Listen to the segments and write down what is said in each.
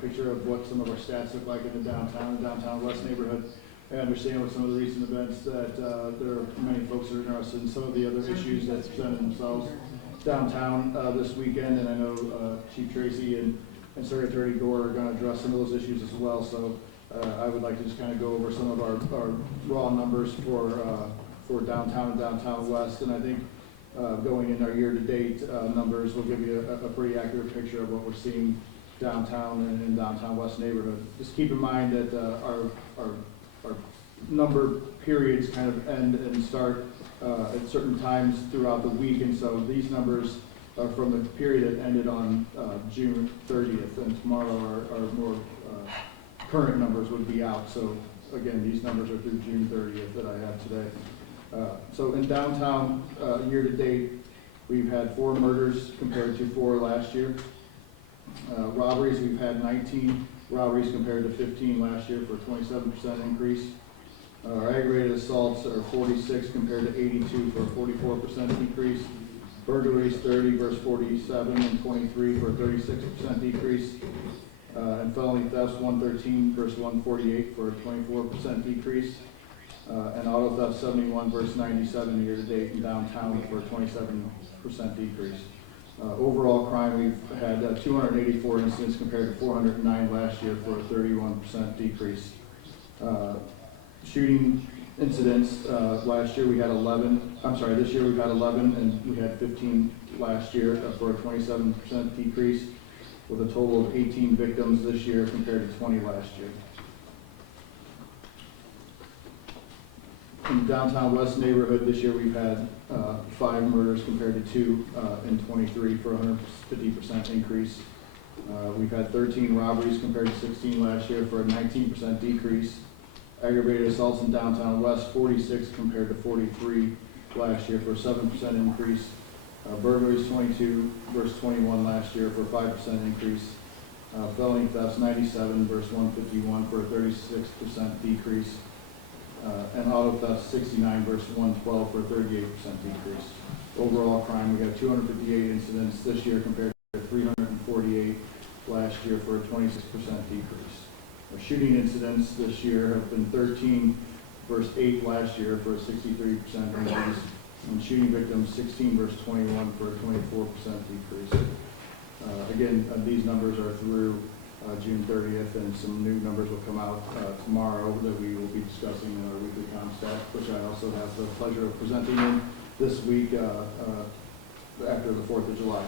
picture of what some of our stats look like in the downtown west neighborhood. I understand with some of the recent events that there are many folks that are interested in some of the other issues that presented themselves downtown this weekend, and I know Chief Tracy and Secretary Gore are going to address some of those issues as well. So I would like to just kind of go over some of our raw numbers for downtown and downtown west, and I think going in our year-to-date numbers will give you a pretty accurate picture of what we're seeing downtown and in downtown west neighborhood. Just keep in mind that our number periods kind of end and start at certain times throughout the week, and so these numbers are from the period that ended on June 30th, and tomorrow our more current numbers would be out. So again, these numbers are through June 30th that I have today. So in downtown year to date, we've had 4 murders compared to 4 last year. Robberies, we've had 19 robberies compared to 15 last year for a 27% increase. Our aggravated assaults are 46 compared to 82 for a 44% decrease. Burglaries 30 versus 47 and 23 for a 36% decrease. And felony thefts 113 versus 148 for a 24% decrease. And auto theft 71 versus 97 year to date in downtown for a 27% decrease. Overall crime, we've had 284 incidents compared to 409 last year for a 31% decrease. Shooting incidents, last year we had 11, this year we've had 11, and we had 15 last year for a 27% decrease, with a total of 18 victims this year compared to 20 last year. In the downtown west neighborhood this year we've had 5 murders compared to 2 in 23 for a 150% increase. We've had 13 robberies compared to 16 last year for a 19% decrease. Aggravated assaults in downtown west 46 compared to 43 last year for a 7% increase. Burglaries 22 versus 21 last year for a 5% increase. Felony thefts 97 versus 151 for a 36% decrease. And auto theft 69 versus 112 for a 38% decrease. Overall crime, we got 258 incidents this year compared to 348 last year for a 26% decrease. Our shooting incidents this year have been 13 versus 8 last year for a 63% increase. And shooting victims 16 versus 21 for a 24% decrease. Again, these numbers are through June 30th, and some new numbers will come out tomorrow that we will be discussing in our weekly ComStat, which I also have the pleasure of presenting in this week after the 4th of July.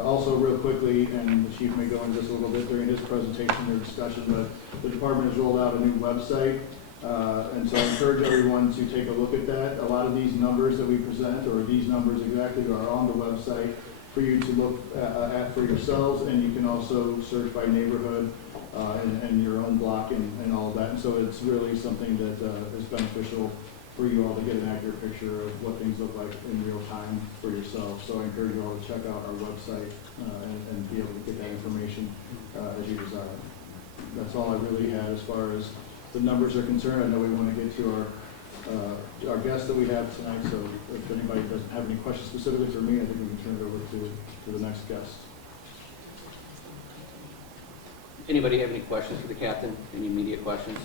Also, real quickly, and the chief may go into this a little bit during his presentation or discussion, but the department has rolled out a new website, and so I encourage everyone to take a look at that. A lot of these numbers that we present, or these numbers exactly, are on the website for you to look at for yourselves, and you can also search by neighborhood and your own block and all of that. And so it's really something that is beneficial for you all to get an accurate picture of what things look like in real time for yourself. So I encourage you all to check out our website and be able to get that information as you desire. That's all I really had as far as the numbers are concerned. I know we want to get to our guests that we have tonight, so if anybody doesn't have any questions specifically for me, I think we can turn it over to the next guest. Anybody have any questions for the captain? Any immediate questions?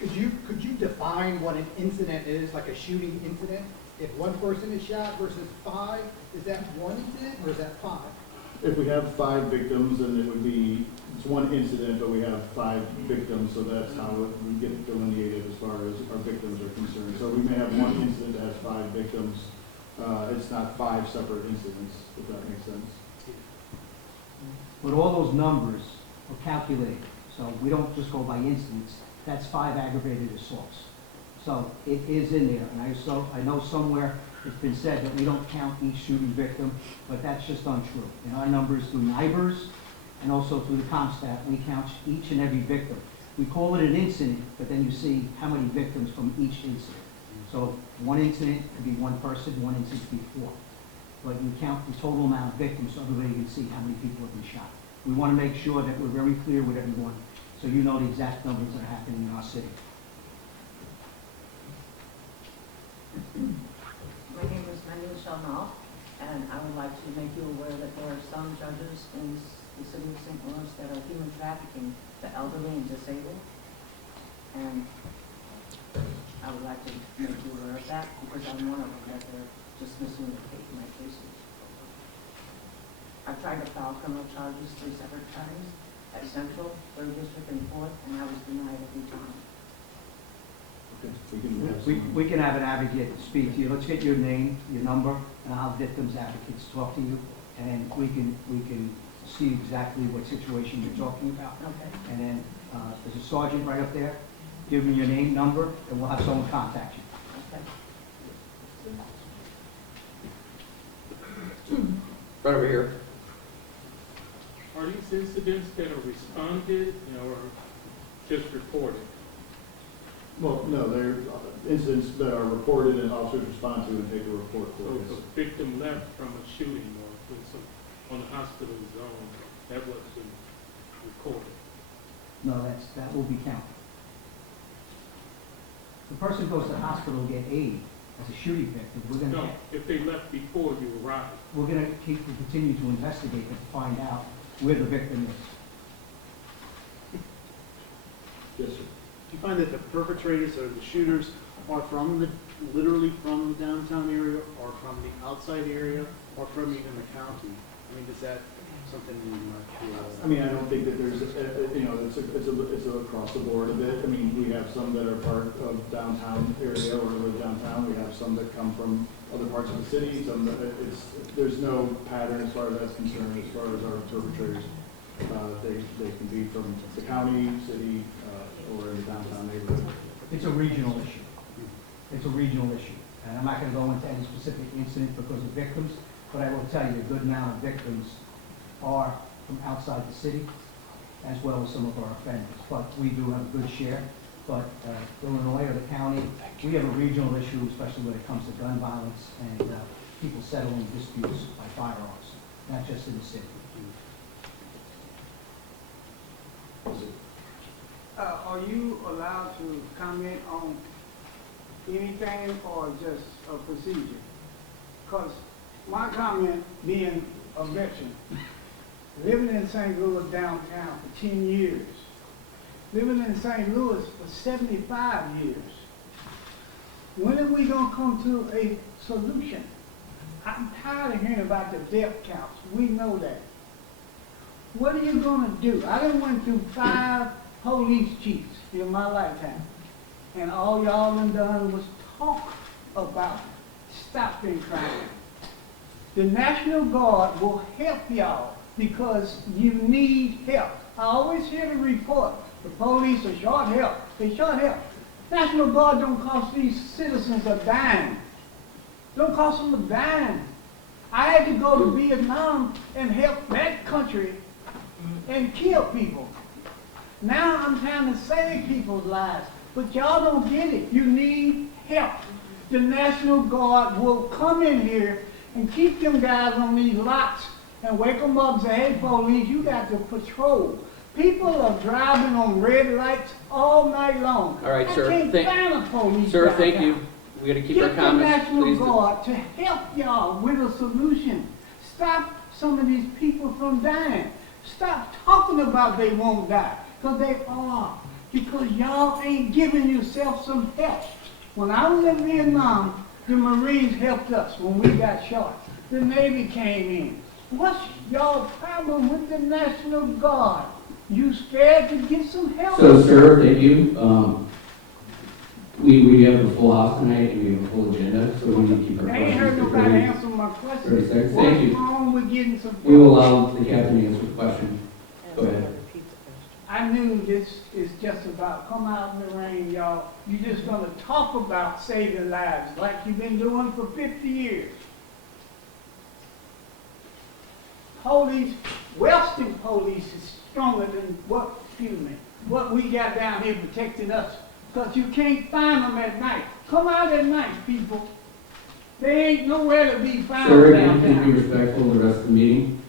Could you define what an incident is, like a shooting incident? If one person is shot versus 5, is that one incident or is that 5? If we have 5 victims, then it would be, it's one incident, but we have 5 victims, so that's how we get delineated as far as our victims are concerned. So we may have one incident that has 5 victims. It's not 5 separate incidents, if that makes sense. But all those numbers are calculated, so we don't just go by incidents. That's 5 aggravated assaults. So it is in there, and I know somewhere it's been said that we don't count each shooting victim, but that's just untrue. In our numbers through NIBRS and also through the ComStat, we count each and every victim. We call it an incident, but then you see how many victims from each incident. So one incident could be one person, one incident could be 4. But you count the total amount of victims so everybody can see how many people have been shot. We want to make sure that we're very clear with everyone so you know the exact numbers that are happening in our city. My name is Manuel Shalmal, and I would like to make you aware that there are some judges in the city of St. Louis that are human trafficking the elderly and disabled. And I would like to make you aware of that because I'm one of them that they're dismissing my cases. I've tried to file criminal charges 3 separate times at Central, 3rd District, and 4th, and I was denied every time. Okay, we can have some- We can have an advocate speak to you. Let's get your name, your number, and I'll have victims advocates talk to you. And we can see exactly what situation you're talking about. Okay. And then, there's a sergeant right up there. Give me your name, number, and we'll have someone contact you. Okay. Right over here. Are these incidents that are responded or just reported? Well, no, they're incidents that are reported and officers respond to and take a report So for if this. a victim left from a shooting or if it's on the hospital zone, that wasn't recorded. No, that will be counted. The person goes to the hospital to get aid as a shooting victim. No, if they left before you arrived. We're gonna continue to investigate and find out where the victim is. Yes, sir. Do you find that the perpetrators or the shooters are literally from the downtown area, or from the outside area, or from even the county? I mean, is that something you're not sure of? I mean, I don't think that there's, it's across the board a bit. I mean, we have some that are part of downtown area or live downtown. We have some that come from other parts of the city. Some that there's no pattern as far as that's concerned. As far as our perpetrators, they can be from the county, city, or in the downtown neighborhood. It's a regional issue. It's a regional issue. And I'm not gonna go into any specific incident because of victims, but I will tell you a good amount of victims are from outside the city, as well as some of our offenders. But we do have a good share. But Illinois or the county, we have a regional issue, especially when it comes to gun violence and people settling disputes by firearms, not just in the city. Are you allowed to comment on anything or just a procedure? Because my comment, being a veteran, living in St. Louis downtown for 10 years, living in St. Louis for 75 years, when are we going to come to a solution? I'm tired of hearing about the death counts. We know that. What are you going to do? I done went through 5 police chiefs in my lifetime, and all y'all done was talk about stopping crime. The National Guard will help y'all because you need help. I always hear the report, the police are short help. They short help. National Guard don't cost these citizens a dime. Don't cost them a dime. I had to go to Vietnam and help that country and kill people. Now I'm trying to save people's lives, but y'all don't get it. You need help. The National Guard will come in here and keep them guys on these lots and wake them up and say, hey, police, you got to patrol. People are driving on red lights all night long. All right, sir. I can't find a police Sir, downtown. thank you. We got to keep our Get the comments, National please. Guard to help y'all with a solution. Stop some of these people from dying. Stop talking about they won't die, because they are. Because y'all ain't giving yourself some help. When I was in Vietnam, the Marines helped us when we got shot. The Navy came in. What's y'all problem with the National Guard? You scared to get some help? So, sir, thank you. We have a full house tonight and we have a full agenda, so we need to keep our I ain't heard questions to nobody 30. answer my 30 question. seconds. Thank you. What's wrong with getting some help? We will allow the captain to answer the question. Go ahead. I knew this is just about come out in the rain, y'all. You're just gonna talk about saving lives like you've been doing for 50 years. Police, Western police is stronger than what we got down here protecting us. Because you can't find them at night. Come out at night, people. They ain't nowhere to be found Sir, can you be downtown. respectful of the rest of the meeting?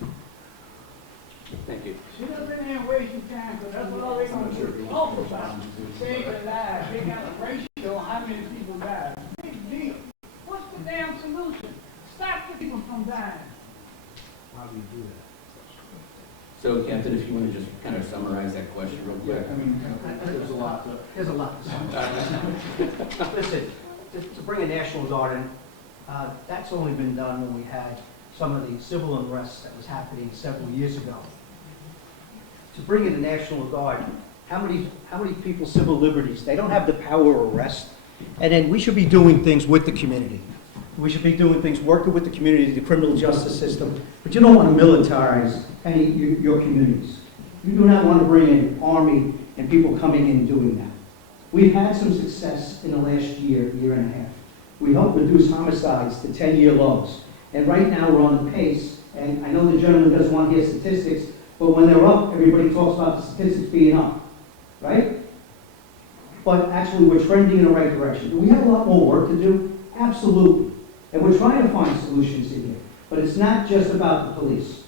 Thank you. Sit up in there and waste your time, because that's all they're gonna do. Talk about saving lives. They got a ratio on how many people die. Big deal. What's the damn solution? Stop the people from dying. How do you do that? So Captain, if you want to just kind of summarize that question real Yeah, quick. I mean, there's a lot to. There's a lot to say. Listen, to bring a National Guard in, that's only been done when we had some of the civil unrest that was happening several years ago. To bring in the National Guard, how many people's civil liberties, they don't have the power of arrest. And then we should be doing things with the community. We should be doing things, working with the community, the criminal justice system, but you don't want to militarize your communities. You do not want to bring in army and people coming in and doing that. We've had some success in the last year and a half. We helped reduce homicides to 10-year lows. And right now we're on the pace, and I know the gentleman doesn't want to hear statistics, but when they're up, everybody talks about the statistics being up, right? But actually we're trending in the right direction. Do we have a lot more work to do? Absolutely. And we're trying to find solutions in here. But it's not just about the police.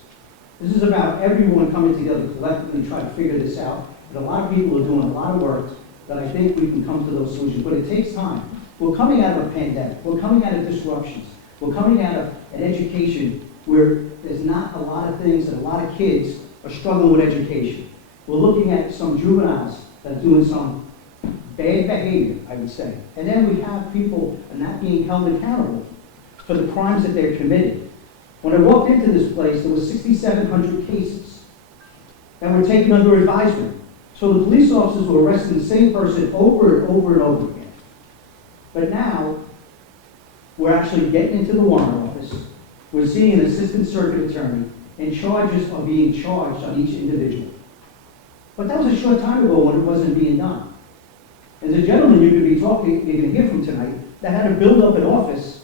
This is about everyone coming together collectively to try to figure this out. And a lot of people are doing a lot of work that I think we can come to those solutions. But it takes time. We're coming out of a pandemic. We're coming out of disruptions. We're coming out of an education where there's not a lot of things and a lot of kids are struggling with education. We're looking at some juveniles that are doing some bad behavior, I would say. And then we have people not being held accountable for the crimes that they're committing. When I walked into this place, there was 6,700 cases that were taken under advisement. So the police officers were arresting the same person over and over and over again. But now, we're actually getting into the warrant office. We're seeing an assistant circuit attorney, and charges are being charged on each individual. But that was a short time ago when it wasn't being done. There's a gentleman you're going to hear from tonight, that had to build up an office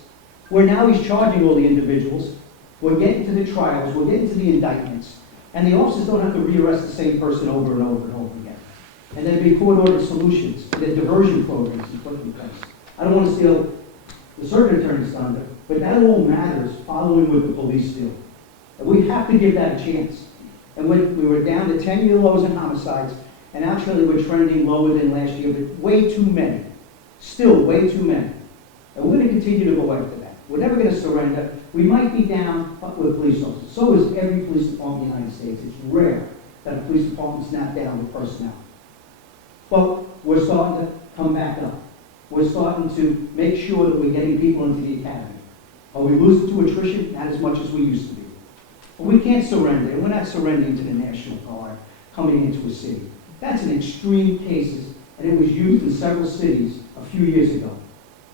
where now he's charging all the individuals. We're getting to the trials, we're getting to the indictments, and the officers don't have to rearrest the same person over and over and over again. And there'd be court-ordered solutions, there's diversion programs to put in place. I don't want to steal the circuit attorney's thunder, but that all matters following what the police do. And we have to give that a chance. And we were down to 10-year lows in homicides, and actually we're trending lower than last year, but way too many. Still way too many. And we're going to continue to go after that. We're never going to surrender. We might be down with police officers. So is every police department in the United States. It's rare that a police department's not down with personnel. But we're starting to come back up. We're starting to make sure that we're getting people into the academy. Are we losing to attrition? Not as much as we used to be. But we can't surrender, and we're not surrendering to the National Guard coming into a city. That's in extreme cases, and it was used in several cities a few years ago.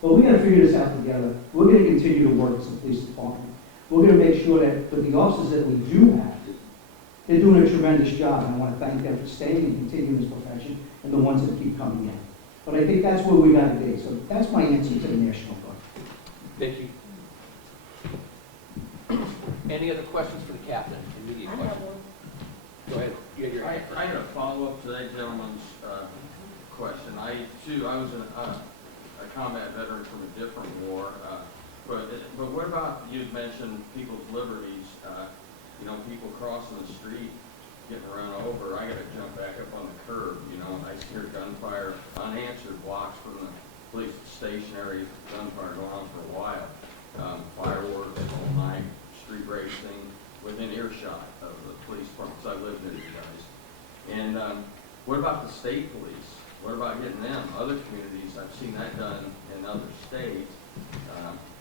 But we're going to figure this out together. We're going to continue to work as a police department. We're going to make sure that with the officers that we do have, they're doing a tremendous job, and I want to thank them for staying and continuing this profession, and the ones that keep coming in. But I think that's where we got to be. So that's my answer to the National Guard. Thank you. Any other questions for the captain? Immediate I have questions? one. Go ahead. You had your hand I had a follow-up to that gentleman's question. I was a combat veteran from a different war, but what about, you mentioned people's liberties, people crossing the street, getting run over. I gotta jump back up on the curb, I hear gunfire, unanswered blocks from the police stationary, gunfire going on for a while. Fireworks all night, street racing, within earshot of the police department, because I live near you guys. And what about the state police? What about getting them? Other communities, I've seen that done in other states,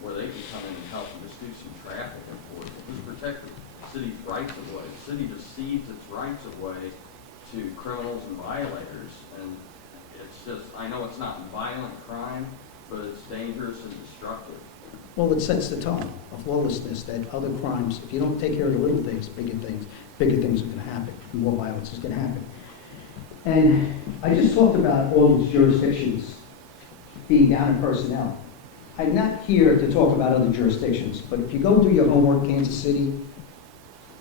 where they can come in and help and just do some traffic enforcement. Just protect the city's rights of way. The city just cedes its rights of way to criminals and violators. And it's just, I know it's not violent crime, but it's dangerous and destructive. Well, it sets the tone of lawlessness that other crimes, if you don't take care of the little things, bigger things are going to happen. More violence is going to happen. And I just talked about all these jurisdictions being down in personnel. I'm not here to talk about other jurisdictions, but if you go do your homework, Kansas City,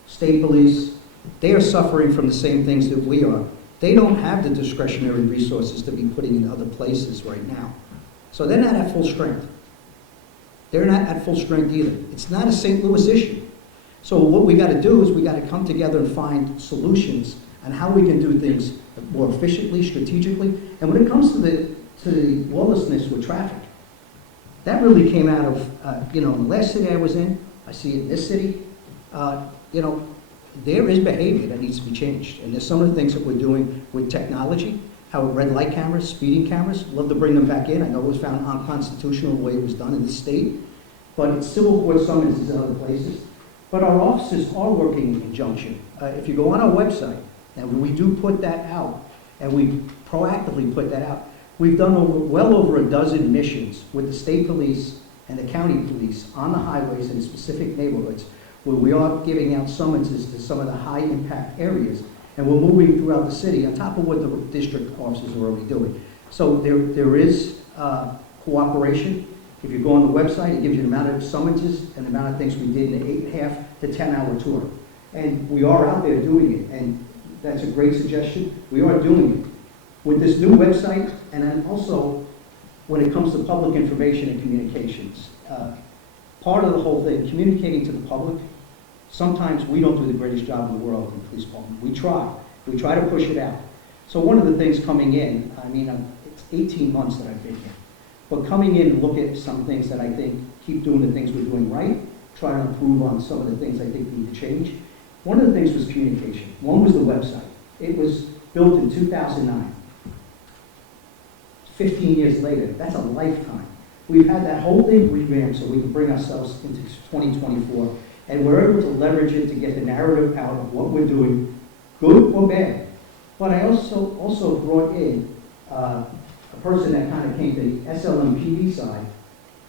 state police, they are suffering from the same things that we are. They don't have the discretionary resources to be putting in other places right now. So they're not at full strength. They're not at full strength either. It's not a St. Louis issue. So what we got to do is we got to come together and find solutions on how we can do things more efficiently, strategically. And when it comes to the lawlessness with traffic, that really came out of, in the last city I was in, I see it in this city, there is behavior that needs to be changed. And there's some of the things that we're doing with technology, how red light cameras, speeding cameras, love to bring them back in. I know it was found unconstitutional the way it was done in the state, but it's civil court summonses in other places. But our officers are working in conjunction. If you go on our website, and we do put that out, and we proactively put that out, we've done well over a dozen missions with the state police and the county police on the highways in specific neighborhoods where we are giving out summonses to some of the high impact areas, and we're moving throughout the city on top of what the district officers are already doing. So there is cooperation. If you go on the website, it gives you the amount of summonses and the amount of things we did in an 8.5 to 10-hour tour. And we are out there doing it, and that's a great suggestion. We are doing it. With this new website, and then also when it comes to public information and communications, part of the whole thing, communicating to the public, sometimes we don't do the greatest job in the world in the police department. We try to push it out. So one of the things coming in, I mean, it's 18 months that I've been here, but coming in and look at some things that I think keep doing the things we're doing right, try to improve on some of the things I think need to change. One of the things was communication. One was the website. It was built in 2009. 15 years later, that's a lifetime. We've had that whole thing revamped so we can bring ourselves into 2024, and we're able to leverage it to get the narrative out of what we're doing, good or bad. But I also brought in a person that kind of came to the SLMPD side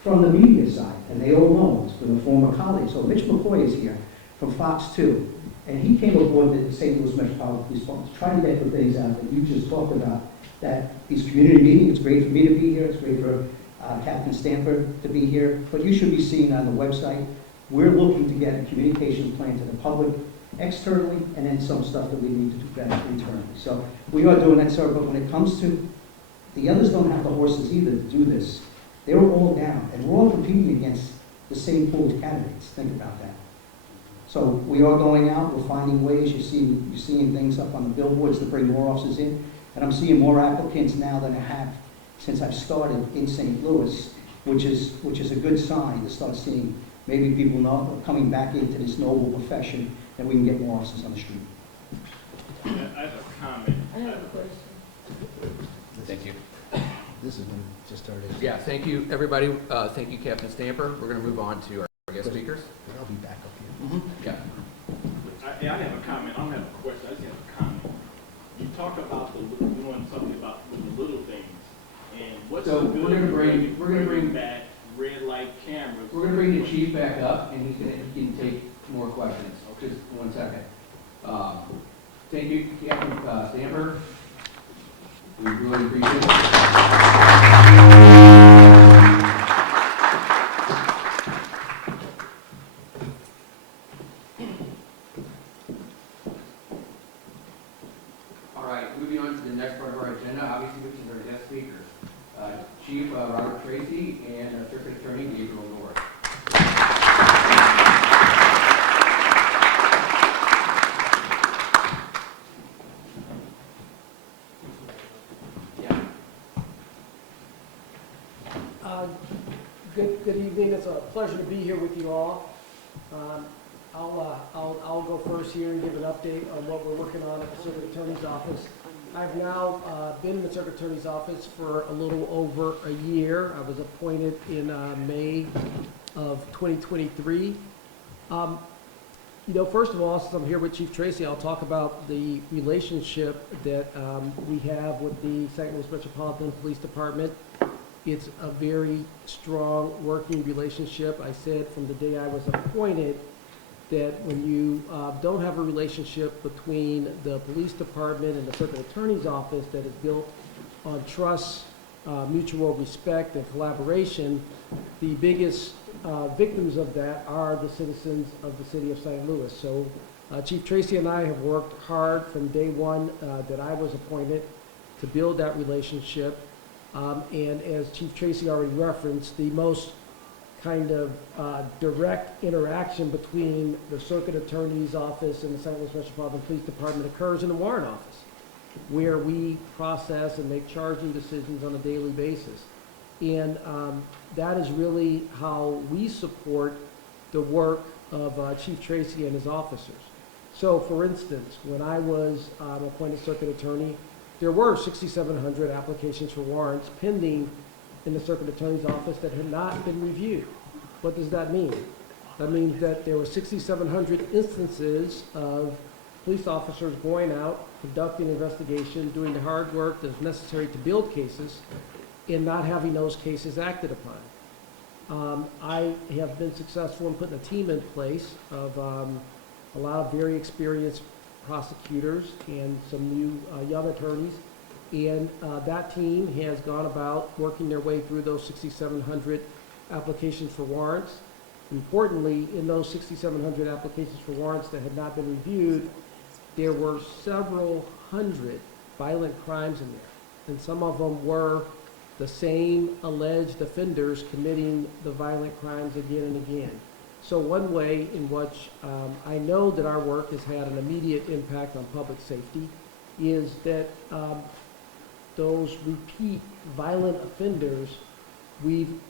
from the media side, and they all know it's been a former colleague. So Mitch McCoy is here from Fox 2, and he came aboard the St. Louis Metropolitan Police Department to try to get the things out that you just talked about, that these community meetings, it's great for me to be here, it's great for Captain Stanford to be here, but you should be seeing on the website, we're looking to get a communications plan to the public externally, and then some stuff that we need to do better internally. So we are doing that, sir, but when it comes to, the others don't have the horses either to do this. They're all down, and we're all competing against the same pool of candidates. Think about that. So we are going out, we're finding ways, you're seeing things up on the billboards to bring more officers in, and I'm seeing more applicants now than I have since I've started in St. Louis, which is a good sign to start seeing maybe people know, coming back into this noble profession, and we can get more officers on the street. I have a comment. I have a question. Thank you. This is when it just started. Yeah, thank you, everybody. Thank you, Captain Stamper. We're going to move on to our guest speakers. I'll be back up here. Yeah. I have a comment. I don't have a question. I just have a comment. You talk about doing something about the little things, and what's So the good we're gonna of bring back red light cameras? We're going to bring the chief back up, and he can take more questions. Just 1 second. Thank you, Captain Stamper. We really appreciate it. All right, moving on to the next part of our agenda, obviously, which is our guest speakers. Chief Robert Tracy and Circuit Attorney Gabe Gore. Good evening. It's a pleasure to be here with you all. I'll go first here and give an update on what we're working on at the Circuit Attorney's Office. I've now been in the Circuit Attorney's Office for a little over a year. I was appointed in May of 2023. First of all, since I'm here with Chief Tracy, I'll talk about the relationship that we have with the St. Louis Metropolitan Police Department. It's a very strong working relationship. I said from the day I was appointed that when you don't have a relationship between the police department and the Circuit Attorney's Office that is built on trust, mutual respect, and collaboration, the biggest victims of that are the citizens of the city of St. Louis. So Chief Tracy and I have worked hard from day one that I was appointed to build that relationship. And as Chief Tracy already referenced, the most kind of direct interaction between the Circuit Attorney's Office and the St. Louis Metropolitan Police Department occurs in the warrant office, where we process and make charging decisions on a daily basis. And that is really how we support the work of Chief Tracy and his officers. So, for instance, when I was appointed circuit attorney, there were 6,700 applications for warrants pending in the circuit attorney's office that had not been reviewed. What does that mean? That means that there were 6,700 instances of police officers going out, conducting investigation, doing the hard work that's necessary to build cases, and not having those cases acted upon. I have been successful in putting a team in place of a lot of very experienced prosecutors and some new young attorneys, and that team has gone about working their way through those 6,700 applications for warrants. Importantly, in those 6,700 applications for warrants that had not been reviewed, there were several hundred violent crimes in there, and some of them were the same alleged offenders committing the violent crimes again and again. So one way in which I know that our work has had an immediate impact on public safety is that those repeat violent offenders, we've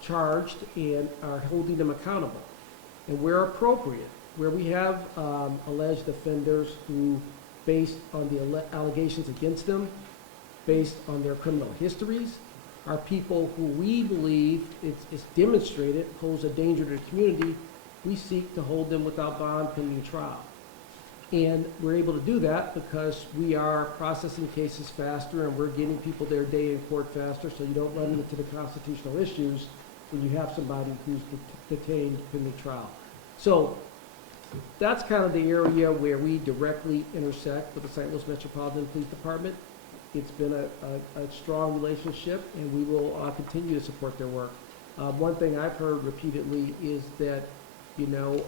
charged and are holding them accountable. And where appropriate, where we have alleged offenders who, based on the allegations against them, based on their criminal histories, are people who we believe it's demonstrated pose a danger to the community, we seek to hold them without bond pending trial. And we're able to do that because we are processing cases faster and we're getting people their day in court faster, so you don't run into the constitutional issues when you have somebody who's detained pending trial. So that's kind of the area where we directly intersect with the St. Louis Metropolitan Police Department. It's been a strong relationship, and we will continue to support their work. One thing I've heard repeatedly is that, you know,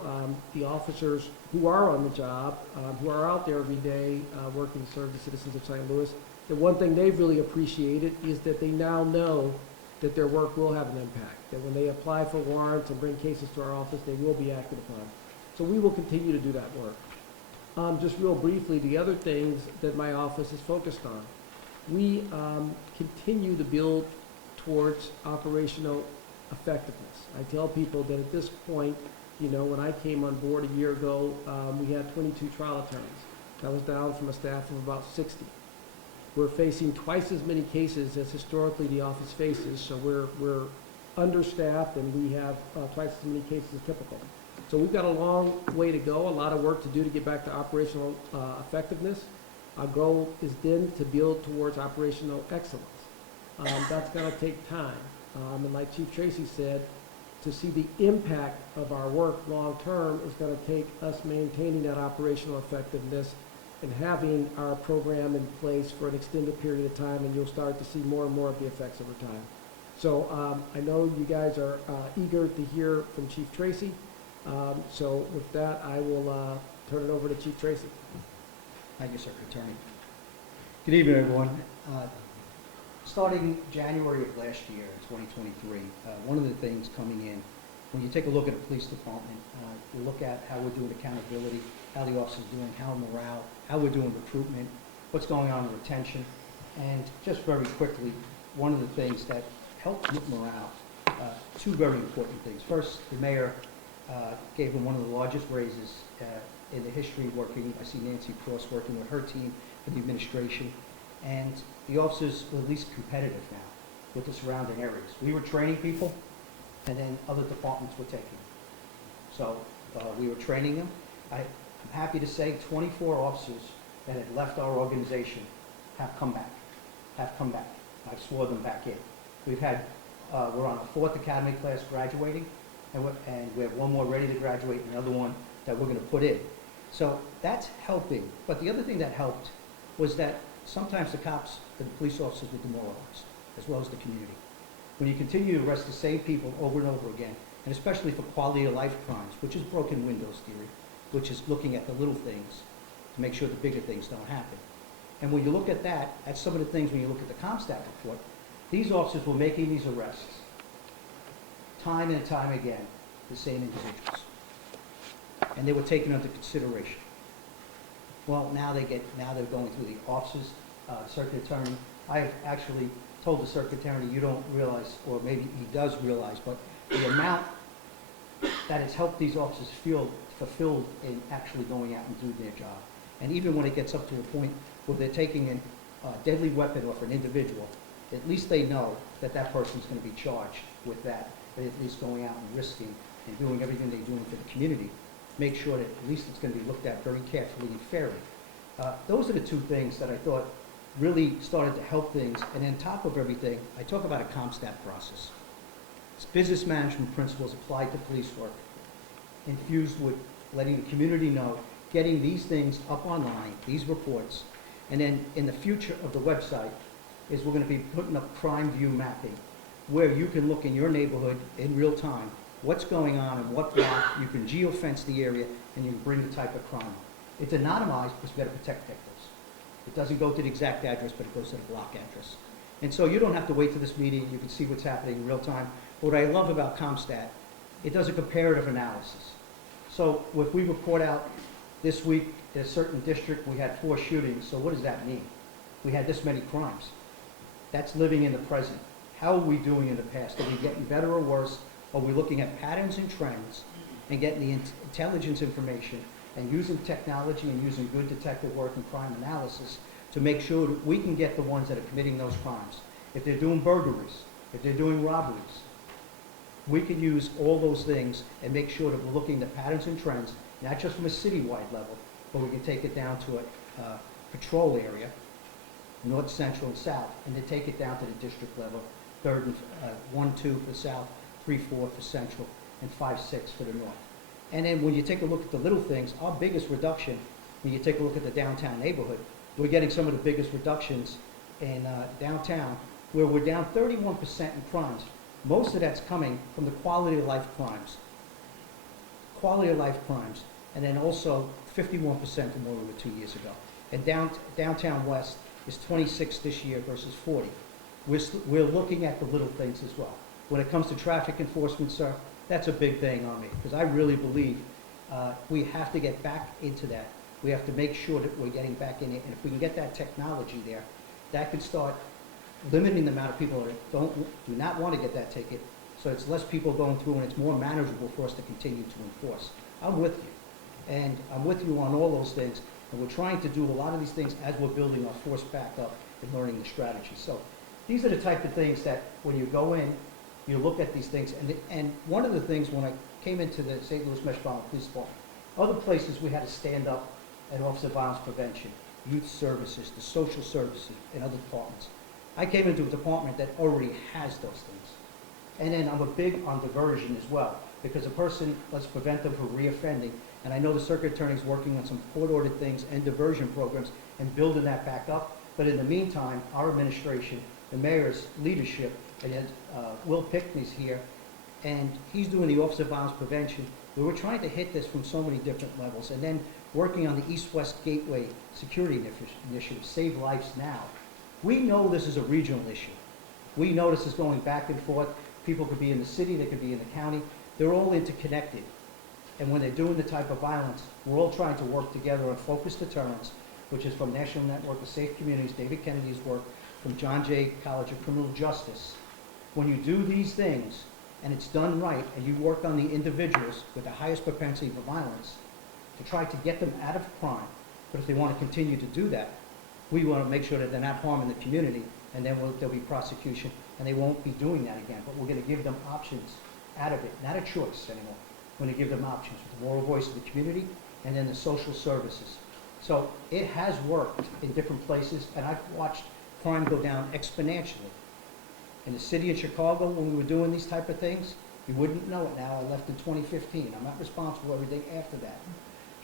the officers who are on the job, who are out there every day working to serve the citizens of St. Louis, the one thing they've really appreciated is that they now know that their work will have an impact, that when they apply for warrants and bring cases to our office, they will be acted upon. So we will continue to do that work. Just real briefly, the other things that my office is focused on. We continue to build towards operational effectiveness. I tell people that at this point, you know, when I came on board a year ago, we had 22 trial attorneys. That was down from a staff of about 60. We're facing twice as many cases as historically the office faces, so we're understaffed and we have twice as many cases as typical. So we've got a long way to go, a lot of work to do to get back to operational effectiveness. Our goal is then to build towards operational excellence. That's going to take time. And like Chief Tracy said, to see the impact of our work long term is going to take us maintaining that operational effectiveness and having our program in place for an extended period of time, and you'll start to see more and more of the effects over time. So I know you guys are eager to hear from Chief Tracy. So with that, I will turn it over to Chief Tracy. Thank you, Circuit Attorney. Good evening, everyone. Starting January of last year, 2023, one of the things coming in, when you take a look at the police department, you look at how we're doing accountability, how the officers are doing, how morale, how we're doing recruitment, what's going on with retention, and just very quickly, one of the things that helped with morale, two very important things. First, the mayor gave him one of the largest raises in the history working. I see Nancy Cross working with her team for the administration, and the officers are at least competitive now with the surrounding areas. We were training people, and then other departments were taking them. So we were training them. I'm happy to say 24 officers that had left our organization have come back. I've swore them back in. We've had, we're on a 4th academy class graduating, and we have one more ready to graduate and another one that we're going to put in. So that's helping. But the other thing that helped was that sometimes the cops and the police officers were demoralized, as well as the community. When you continue to arrest the same people over and over again, and especially for quality of life crimes, which is broken windows theory, which is looking at the little things to make sure the bigger things don't happen. And when you look at that, at some of the things when you look at the CompStat report, these officers were making these arrests time and time again, the same individuals. And they were taken under consideration. Well, now they're going through the officers, circuit attorney. I have actually told the circuit attorney, you don't realize, or maybe he does realize, but the amount that has helped these officers feel fulfilled in actually going out and do their job. And even when it gets up to a point where they're taking a deadly weapon off an individual, at least they know that that person's going to be charged with that, but at least going out and risking and doing everything they're doing for the community, make sure that at least it's going to be looked at very carefully and fairly. Those are the two things that I thought really started to help things. And on top of everything, I talk about a CompStat process. It's business management principles applied to police work, infused with letting the community know, getting these things up online, these reports, and then in the future of the website is we're going to be putting up crime view mapping, where you can look in your neighborhood in real time, what's going on and what block, you can geofence the area, and you can bring the type of crime. It's anonymized because we got to protect victims. It doesn't go to the exact address, but it goes to the block address. And so you don't have to wait to this meeting, you can see what's happening in real time. What I love about CompStat, it does a comparative analysis. So if we report out this week in a certain district, we had 4 shootings, so what does that mean? We had this many crimes. That's living in the present. How are we doing in the past? Are we getting better or worse? Are we looking at patterns and trends and getting the intelligence information and using technology and using good detective work and crime analysis to make sure that we can get the ones that are committing those crimes? If they're doing burglaries, if they're doing robberies, we can use all those things and make sure that we're looking at patterns and trends, not just from a citywide level, but we can take it down to a patrol area, north, central, and south, and then take it down to the district level, 3rd and 1, 2 for the south, 3, 4 for central, and 5, 6 for the north. And then when you take a look at the little things, our biggest reduction, when you take a look at the downtown neighborhood, we're getting some of the biggest reductions in downtown, where we're down 31% in crimes. Most of that's coming from the quality of life crimes. Quality of life crimes. And then also 51% from where we were 2 years ago. And downtown west is 26 this year versus 40. We're looking at the little things as well. When it comes to traffic enforcement, sir, that's a big thing on me, because I really believe we have to get back into that. We have to make sure that we're getting back in it, and if we can get that technology there, that could start limiting the amount of people that do not want to get that ticket, so it's less people going through and it's more manageable for us to continue to enforce. I'm with you, and I'm with you on all those things, and we're trying to do a lot of these things as we're building our force back up and learning the strategy. So these are the type of things that when you go in, you look at these things, and one of the things when I came into the St. Louis Metropolitan Police Department, other places we had to stand up an Office of Violence Prevention, youth services, the social services, and other departments. I came into a department that already has those things. And then I'm a big on diversion as well, because a person, let's prevent them from reoffending, and I know the circuit attorney's working on some court-ordered things and diversion programs and building that back up. But in the meantime, our administration, the mayor's leadership, and Will Pickney's here, and he's doing the Office of Violence Prevention. We were trying to hit this from so many different levels, and then working on the East-West Gateway Security Initiative, Save Lives Now. We know this is a regional issue. We know this is going back and forth. People could be in the city, they could be in the county. They're all interconnected. And when they're doing the type of violence, we're all trying to work together on focused deterrence, which is from National Network of Safe Communities, David Kennedy's work, from John Jay College of Criminal Justice. When you do these things, and it's done right, and you work on the individuals with the highest propensity for violence, to try to get them out of crime. But if they want to continue to do that, we want to make sure that they're not harming the community, and then there'll be prosecution, and they won't be doing that again. But we're going to give them options out of it, not a choice anymore. We're going to give them options with the moral voice of the community, and then the social services. So it has worked in different places, and I've watched crime go down exponentially. In the city of Chicago, when we were doing these type of things, you wouldn't know it now. I left in 2015. I'm not responsible for everything after that.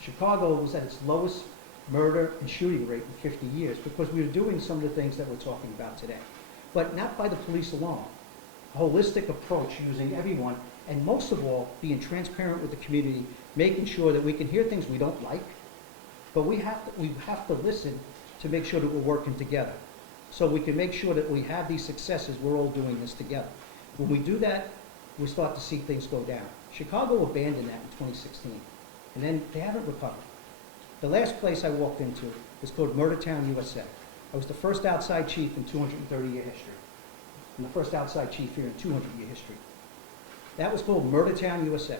Chicago was at its lowest murder and shooting rate in 50 years because we were doing some of the things that we're talking about today. But not by the police alone. A holistic approach using everyone, and most of all, being transparent with the community, making sure that we can hear things we don't like, but we have to listen to make sure that we're working together. So we can make sure that we have these successes, we're all doing this together. When we do that, we start to see things go down. Chicago abandoned that in 2016, and then they haven't recovered. The last place I walked into was called Murdertown, USA. I was the first outside chief in 230-year history. I'm the first outside chief here in 200-year history. That was called Murdertown, USA.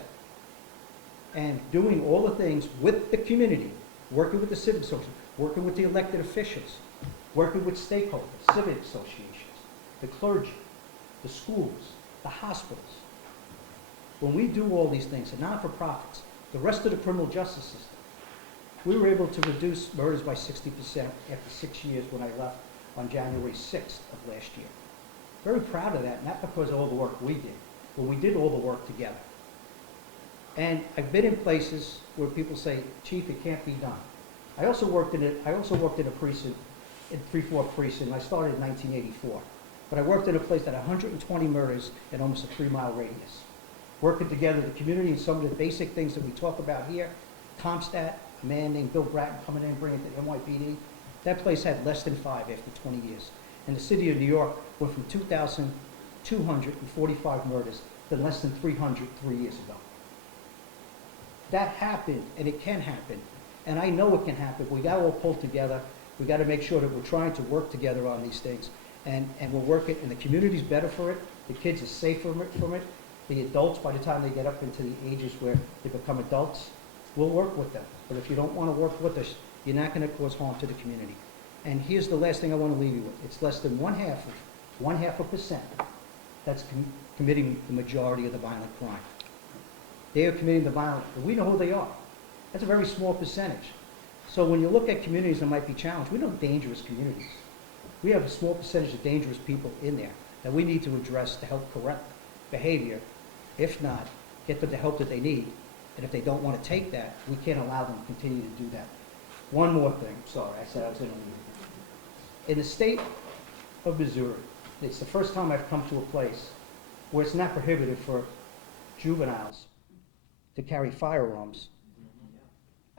and doing all the things with the community, working with the civic association, working with the elected officials, working with stakeholders, civic associations, the clergy, the schools, the hospitals. When we do all these things, the not-for-profits, the rest of the criminal justice system, we were able to reduce murders by 60% after 6 years when I left on January 6th of last year. Very proud of that, not because of all the work we did, but we did all the work together. And I've been in places where people say, Chief, it can't be done. I also worked in a precinct, in 3-4 precinct. I started in 1984. But I worked in a place that had 120 murders in almost a 3-mile radius. Working together, the community, and some of the basic things that we talk about here. Comstat, a man named Bill Bratton coming in and bringing it to NYPD. That place had less than 5 after 20 years. And the city of New York went from 2,245 murders to less than 300 3 years ago. That happened, and it can happen. And I know it can happen. We got to all pull together. We got to make sure that we're trying to work together on these things. And we're working, and the community's better for it. The kids are safer from it. The adults, by the time they get up into the ages where they become adults, we'll work with them. But if you don't want to work with us, you're not going to cause harm to the community. And here's the last thing I want to leave you with. It's less than 0.5% that's committing the majority of the violent crime. They are committing the violent, and we know who they are. That's a very small percentage. So when you look at communities that might be challenged, we know dangerous communities. We have a small percentage of dangerous people in there that we need to address to help correct behavior. If not, get them the help that they need. And if they don't want to take that, we can't allow them to continue to do that. One more thing. Sorry, I said I was going to leave. In the state of Missouri, it's the first time I've come to a place where it's not prohibited for juveniles to carry firearms.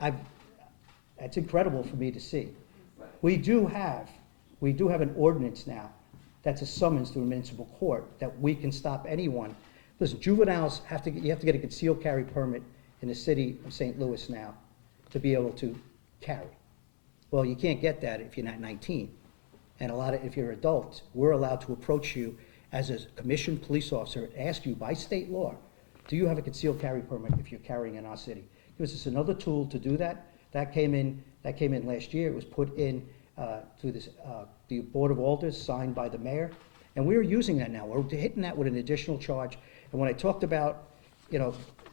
That's incredible for me to see. We do have an ordinance now that's a summons to a municipal court that we can stop anyone. Listen, juveniles you have to get a concealed carry permit in the city of St. Louis now to be able to carry. Well, you can't get that if you're not 19. And if you're an adult, we're allowed to approach you as a commissioned police officer and ask you by state law, do you have a concealed carry permit if you're carrying in our city? Gives us another tool to do that. That came in last year. It was put in through the Board of Alders, signed by the mayor. And we're using that now. We're hitting that with an additional charge. And when I talked about,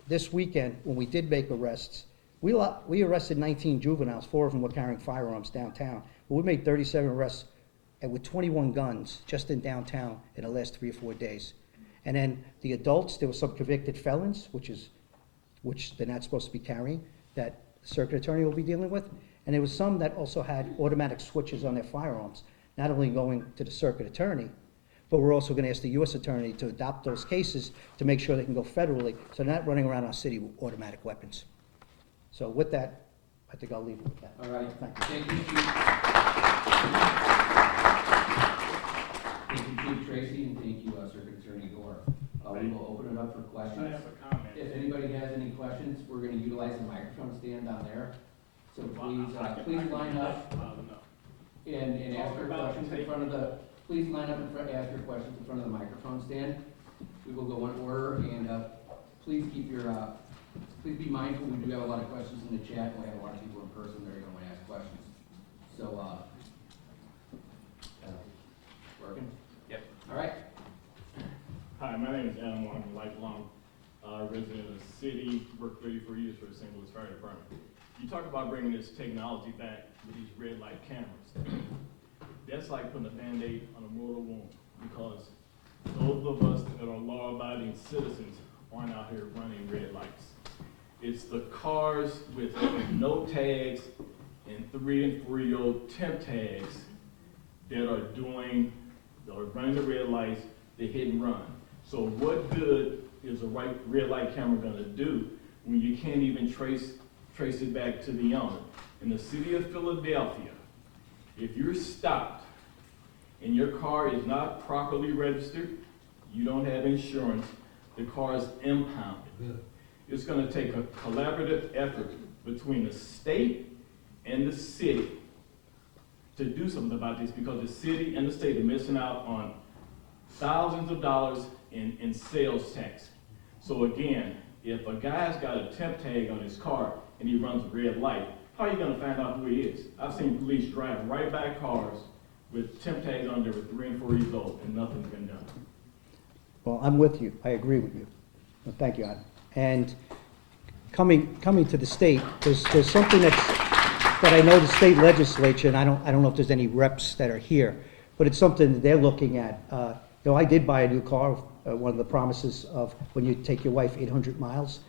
this weekend, when we did make arrests, we arrested 19 juveniles. 4 of them were carrying firearms downtown. But we made 37 arrests with 21 guns just in downtown in the last 3 or 4 days. And then the adults, there were some convicted felons, which they're not supposed to be carrying, that the circuit attorney will be dealing with. And there was some that also had automatic switches on their firearms, not only going to the circuit attorney, but we're also going to ask the U.S. attorney to adopt those cases to make sure they can go federally, so they're not running around our city with automatic weapons. So with that, I think I'll leave it with that. All right. Thank you. Thank you, Chief. Thank you, Chief Tracy, and thank you, Circuit Attorney Gore. We will open it up for questions. I have a comment. If anybody has any questions, we're going to utilize the microphone stand down there. So please line up and ask your questions in front of the. Please line up and ask your questions in front of the microphone stand. We will go in order, and please keep your. Please be mindful. We do have a lot of questions in the chat, and we have a lot of people in person that are going to want to ask questions. So, working. Yep. All right. Hi, my name is Adam Long, I'm a lifelong resident of the city, worked 34 years for the St. Louis Fire Department. You talk about bringing this technology back with these red light cameras. That's like putting a Band-Aid on a mortal wound, because those of us that are law-abiding citizens aren't out here running red lights. It's the cars with no tags and 3 and 4-year-old temp tags that are running the red lights, the hit and run. So what good is a red light camera gonna do when you can't even trace it back to the owner? In the city of Philadelphia, if you're stopped and your car is not properly registered, you don't have insurance, the car is impounded. It's gonna take a collaborative effort between the state and the city to do something about this, because the city and the state are missing out on thousands of dollars in sales tax. So again, If a guy's got a temp tag on his car and he runs a red light, how are you gonna find out who he is? I've seen police drive right by cars with temp tags on there with 3 and 4 years old, and nothing's been done. Well, I'm with you. I agree with you. Well, thank you, Adam. And coming to the state, there's something that I know the state legislature, and I don't know if there's any reps that are here, but it's something that they're looking at. I did buy a new car. One of the promises of when you take your wife 800 miles,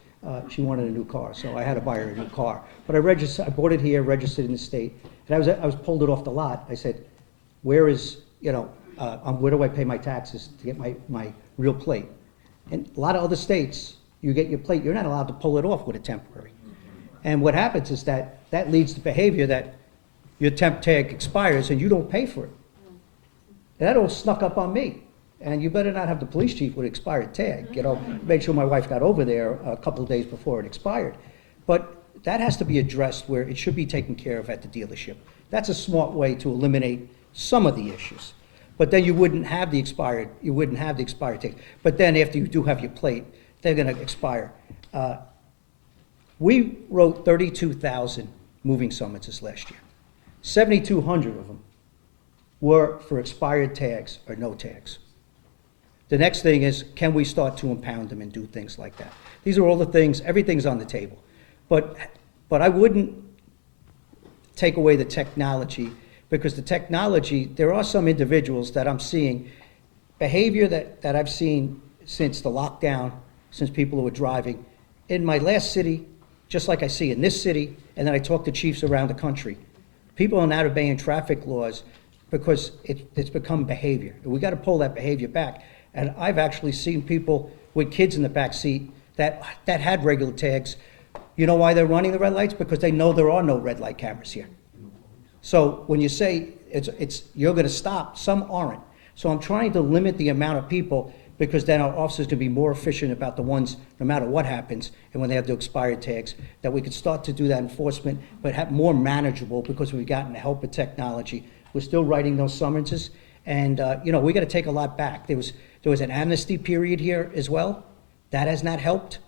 she wanted a new car, so I had to buy her a new car. But I bought it here, registered in the state, and I was pulled it off the lot. I said, where is, where do I pay my taxes to get my real plate? And a lot of other states, you get your plate, you're not allowed to pull it off with a temporary. And what happens is that leads to behavior that your temp tag expires and you don't pay for it. And that all snuck up on me. And you better not have the police chief with expired tag, make sure my wife got over there a couple of days before it expired. But that has to be addressed where it should be taken care of at the dealership. That's a smart way to eliminate some of the issues. But then you wouldn't have the expired tag. But then after you do have your plate, they're gonna expire. We wrote 32,000 moving summonses last year. 7,200 of them were for expired tags or no tags. The next thing is, can we start to impound them and do things like that? These are all the things, everything's on the table. But I wouldn't take away the technology, because the technology, there are some individuals that I'm seeing, behavior that I've seen since the lockdown, since people who are driving. In my last city, just like I see in this city, and then I talk to chiefs around the country, people are not obeying traffic laws because it's become behavior. And we got to pull that behavior back. And I've actually seen people with kids in the back seat that had regular tags. You know why they're running the red lights? Because they know there are no red light cameras here. So when you say you're going to stop, some aren't. So I'm trying to limit the amount of people, because then our officers can be more efficient about the ones, no matter what happens, and when they have the expired tags, that we could start to do that enforcement, but have more manageable, because we've gotten the help of technology. We're still writing those summonses, and we got to take a lot back. There was an amnesty period here as well. That has not helped,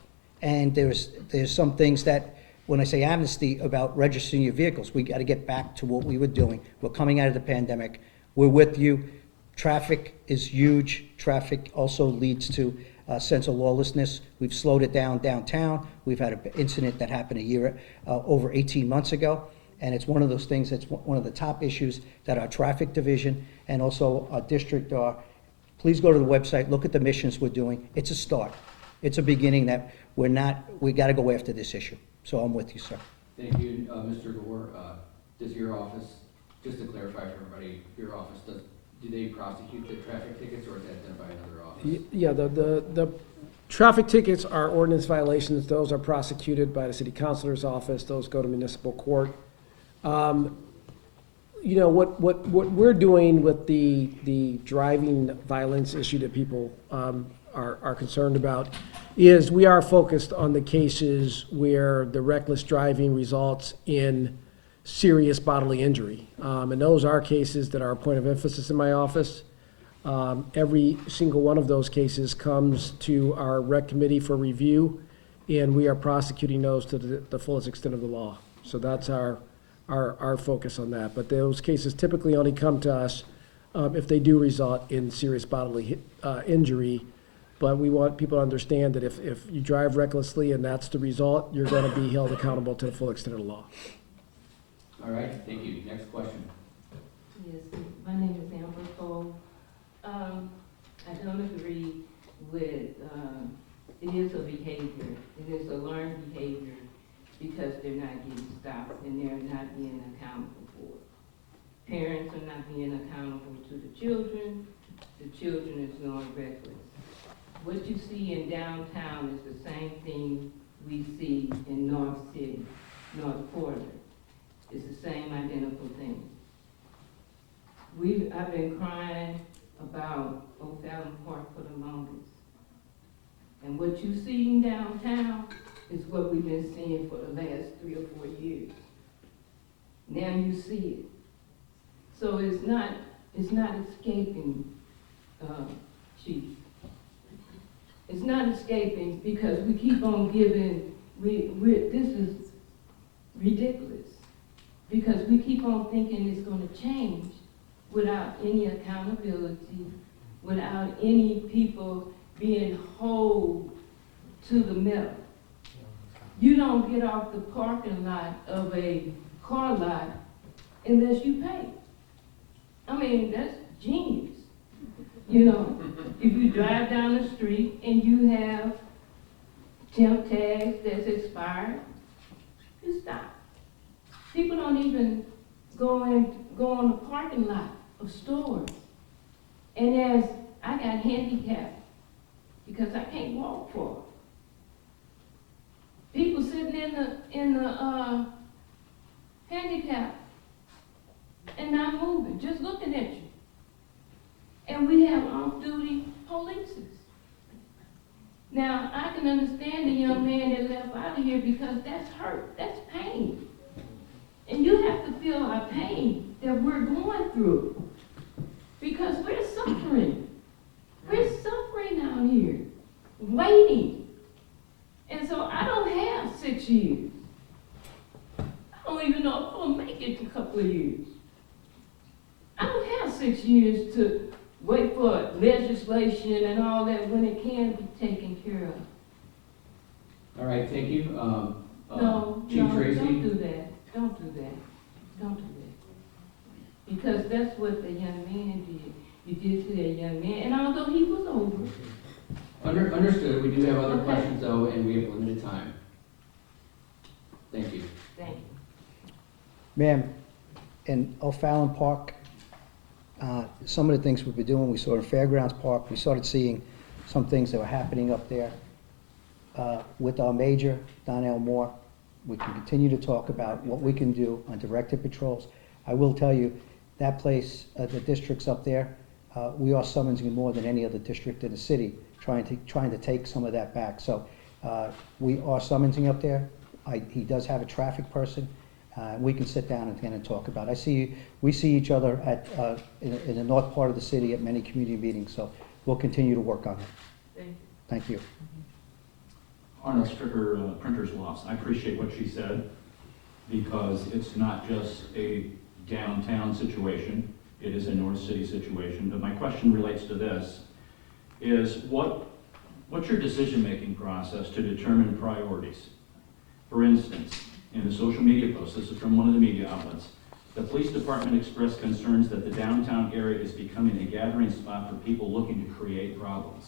and there's some things that, when I say amnesty, about registering your vehicles, we got to get back to what we were doing. We're coming out of the pandemic. We're with you. Traffic is huge. Traffic also leads to a sense of lawlessness. We've slowed it down downtown. We've had an incident that happened over 18 months ago, and it's one of those things that's one of the top issues that our traffic division and also our district are. Please go to the website, look at the missions we're doing. It's a start. It's a beginning that we got to go after this issue. So I'm with you, sir. Thank you, Mr. Gore. Does your office, just to clarify for everybody, your office, do they prosecute the traffic tickets, or is that done by another office? Yeah, the traffic tickets are ordinance violations. Those are prosecuted by the city councilor's office. Those go to municipal court. What we're doing with the driving violence issue that people are concerned about is we are focused on the cases where the reckless driving results in serious bodily injury. And those are cases that are a point of emphasis in my office. Every single one of those cases comes to our rec committee for review, and we are prosecuting those to the fullest extent of the law. So that's our focus on that. But those cases typically only come to us if they do result in serious bodily injury. But we want people to understand that if you drive recklessly and that's the result, you're going to be held accountable to the full extent of the law. All right, thank you. Next question. Yes, my name is Amber Cole. I don't agree with, it is a behavior. It is a learned behavior because they're not getting stopped and they're not being accountable for it. Parents are not being accountable to the children. The children is going reckless. What you see in downtown is the same thing we see in North City, North Portland. It's the same identical thing. I've been crying about O'Fallon Park for the longest. And what you see in downtown is what we've been seeing for the last 3 or 4 years. Now you see it. So it's not escaping, Chief. It's not escaping because we keep on giving, this is ridiculous. Because we keep on thinking it's gonna change without any accountability, without any people being held to the middle. You don't get off the parking lot of a car lot unless you pay. I mean, that's genius. You know, if you drive down the street and you have temp tags that's expired, you stop. People don't even go on the parking lot of stores. And as I got handicapped because I can't walk for people sitting in the handicap and not moving, just looking at you. And we have off-duty police. Now, I can understand the young man that left out of here because that's hurt, that's pain. And you have to feel our pain that we're going through because we're suffering. We're suffering out here, waiting. And so I don't have 6 years. I don't even know if I'll make it in a couple of years. I don't have 6 years to wait for legislation and all that when it can be taken care of. All right, thank you. No, Chief Tracy? don't do that. Don't do that. Don't do that. Because that's what the young man did. You did to that young man, and although he was over. Understood. We do have other Okay. questions though, and we have limited time. Thank you. Thank you. Ma'am, in O'Fallon Park, some of the things we've been doing, we saw in Fairgrounds Park, we started seeing some things that were happening up there. With our major, Donnell Moore, we can continue to talk about what we can do on directed patrols. I will tell you, that place, the districts up there, we are summoning more than any other district in the city, trying to take some of that back. So we are summoning up there. He does have a traffic person. We can sit down and talk about it. We see each other in the north part of the city at many community meetings, so we'll continue to work on it. Thank you. Thank you. Arnold Stricker, Printer's Loss. I appreciate what she said because it's not just a downtown situation, it is a North City situation. But my question relates to this, is what's your decision-making process to determine priorities? For instance, in the social media post, this is from one of the media outlets, the police department expressed concerns that the downtown area is becoming a gathering spot for people looking to create problems.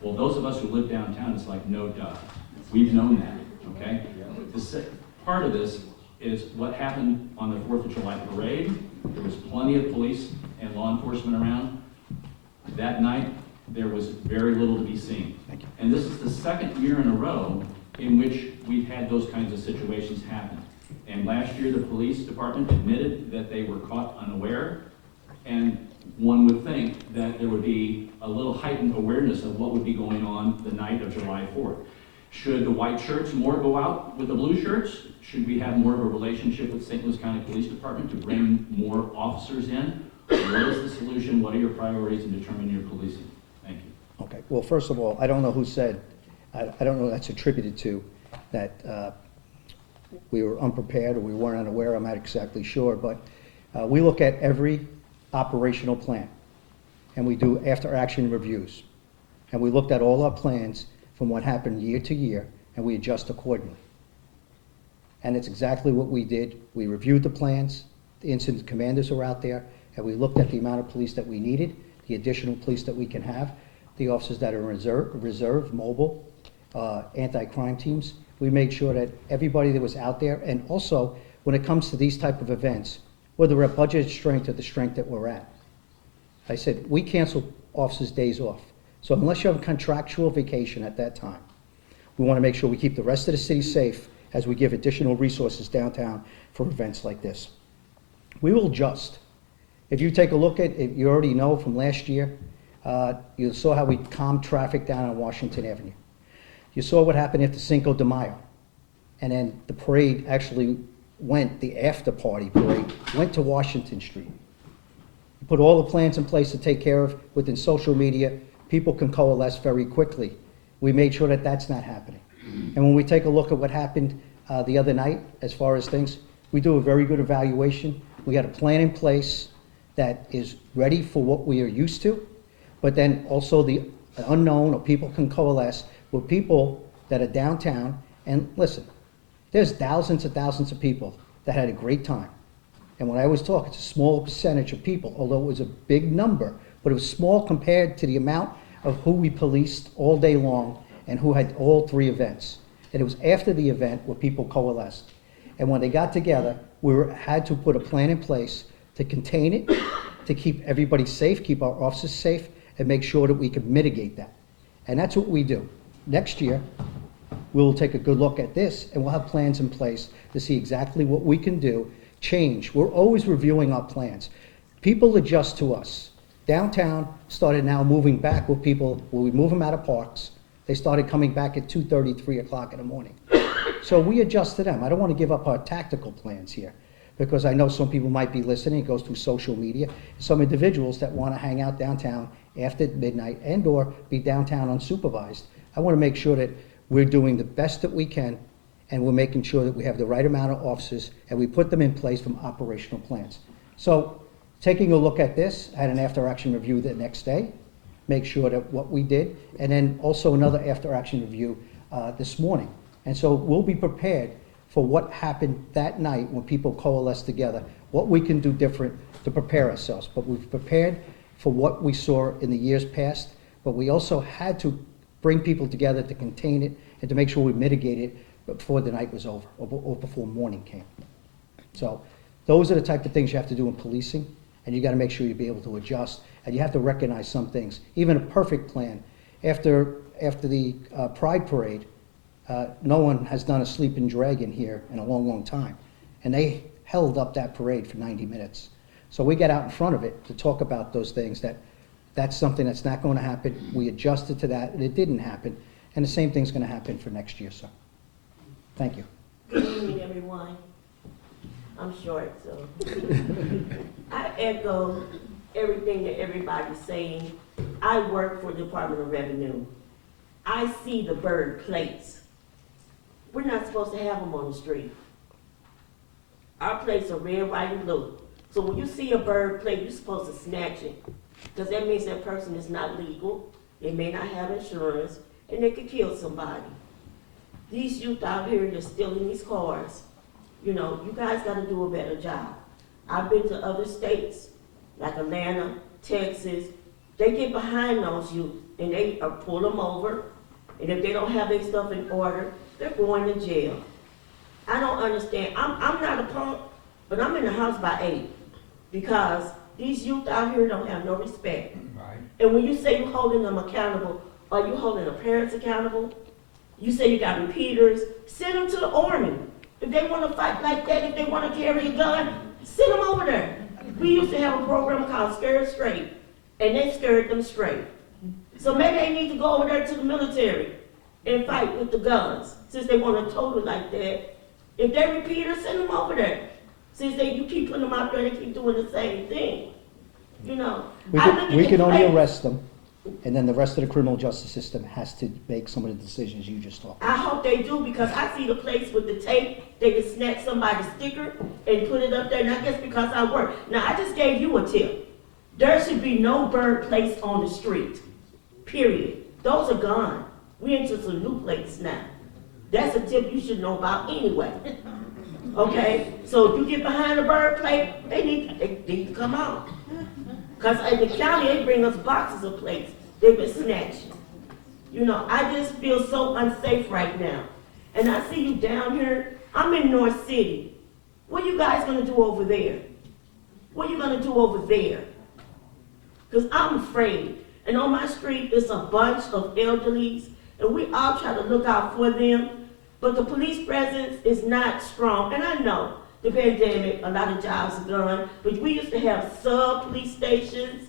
Well, those of us who live downtown, it's like, no duh. We've known that, okay? Part of this is what happened on the 4th of July parade. There was plenty of police and law enforcement around. That night, there was very little to be seen. And this is the second year in a row in which we've had those kinds of situations happen. And last year, the police department admitted that they were caught unaware, and one would think that there would be a little heightened awareness of what would be going on the night of July 4th. Should the white shirts more go out with the blue shirts? Should we have more of a relationship with St. Louis County Police Department to bring more officers in? What is the solution? What are your priorities in determining your policing? Thank you. Okay, well, first of all, I don't know who said, I don't know who that's attributed to, that we were unprepared or we weren't unaware, I'm not exactly sure, but we look at every operational plan, and we do after-action reviews. And we looked at all our plans from what happened year to year, and we adjust accordingly. And it's exactly what we did. We reviewed the plans, the incident commanders are out there, and we looked at the amount of police that we needed, the additional police that we can have, the officers that are in reserve, mobile, anti-crime teams. We made sure that everybody that was out there, and also when it comes to these type of events, whether we're at budget strength or the strength that we're at. I said, we cancel officers' days off. So unless you have a contractual vacation at that time, we want to make sure we keep the rest of the city safe as we give additional resources downtown for events like this. We will adjust. If you take a look at, if you already know from last year, you saw how we calmed traffic down on Washington Avenue. You saw what happened after Cinco de Mayo. And then the parade actually went, the after-party parade, went to Washington Street. You put all the plans in place to take care of within social media. People can coalesce very quickly We made sure that that's not happening. And when we take a look at what happened the other night, as far as things, we do a very good evaluation. We got a plan in place that is ready for what we are used to, but then also the unknown, or people can coalesce with people that are downtown. And listen, there's thousands and thousands of people that had a great time. And when I always talk, it's a small percentage of people, although it was a big number, but it was small compared to the amount of who we policed all day long and who had all three events. And it was after the event where people coalesced. And when they got together, had to put a plan in place to contain it, to keep everybody safe, keep our officers safe, and make sure that we could mitigate that. And that's what we do. Next year, we'll take a good look at this, and we'll have plans in place to see exactly what we can do, change. We're always reviewing our plans. People adjust to us. Downtown started now moving back with people, when we move them out of parks, they started coming back at 2:30, 3 o'clock in the morning. So we adjust to them. I don't want to give up our tactical plans here, because I know some people might be listening. It goes through social media. Some individuals that want to hang out downtown after midnight and or be downtown unsupervised. I want to make sure that we're doing the best that we can, and we're making sure that we have the right amount of officers, and we put them in place from operational plans. So taking a look at this, I had an after-action review the next day, make sure that what we did, and then also another after-action review this morning. And so we'll be prepared for what happened that night when people coalesced together, what we can do different to prepare ourselves. But we've prepared for what we saw in the years past, but we also had to bring people together to contain it and to make sure we mitigate it before the night was over, or before morning came. So those are the type of things you have to do in policing, and you got to make sure you be able to adjust, and you have to recognize some things. Even a perfect plan, after the Pride Parade, no one has done a sleeping dragon here in a long, long time, and they held up that parade for 90 minutes. So we got out in front of it to talk about those things, that's something that's not going to happen. We adjusted to that, and it didn't happen, and the same thing's going to happen for next year, so thank you. Good evening, everyone. I'm short, so I echo everything that everybody's saying. I work for the Department of Revenue. I see the bird plates. We're not supposed to have them on the street. Our plates are red, white, and blue. So when you see a bird plate, you're supposed to snatch it, because that means that person is not legal, they may not have insurance, and they could kill somebody. These youth out here that's stealing these cars, you know, you guys gotta do a better job. I've been to other states, like Atlanta, Texas. They get behind those youth, and they pull them over, and if they don't have their stuff in order, they're going to jail. I don't understand. I'm not a punk, but I'm in the house by 8, because these youth out here don't have no respect. Right. And when you say you're holding them accountable, are you holding the parents accountable? You say you got repeaters, send them to the Army. If they want to fight like that, if they want to carry a gun, send them over there. We used to have a program called Scared Straight, and they scared them straight. So maybe they need to go over there to the military and fight with the guns, since they want to total like that. If they're repeaters, send them over there. Since you keep putting them out there, they keep doing the same thing. You know, We can only arrest them, and then the rest of the criminal justice system has to make some of the decisions you just talked about. I hope they do, because I see the place with the tape, they can snatch somebody's sticker and put it up there, and I guess because I work. Now, I just gave you a tip. There should be no bird plates on the street, period. Those are gone. We into some new plates now. That's a tip you should know about anyway. Okay? So if you get behind a bird plate, they need to come out. Because in the county, they bring us boxes of plates. They've been snatched. You know, I just feel so unsafe right now. And I see you down here. I'm in North City. What are you guys going to do over there? What are you going to do over there? Because I'm afraid. And on my street, there's a bunch of elderlies, and we all try to look out for them. But the police presence is not strong. And I know the pandemic, a lot of jobs are gone, but we used to have sub-police stations.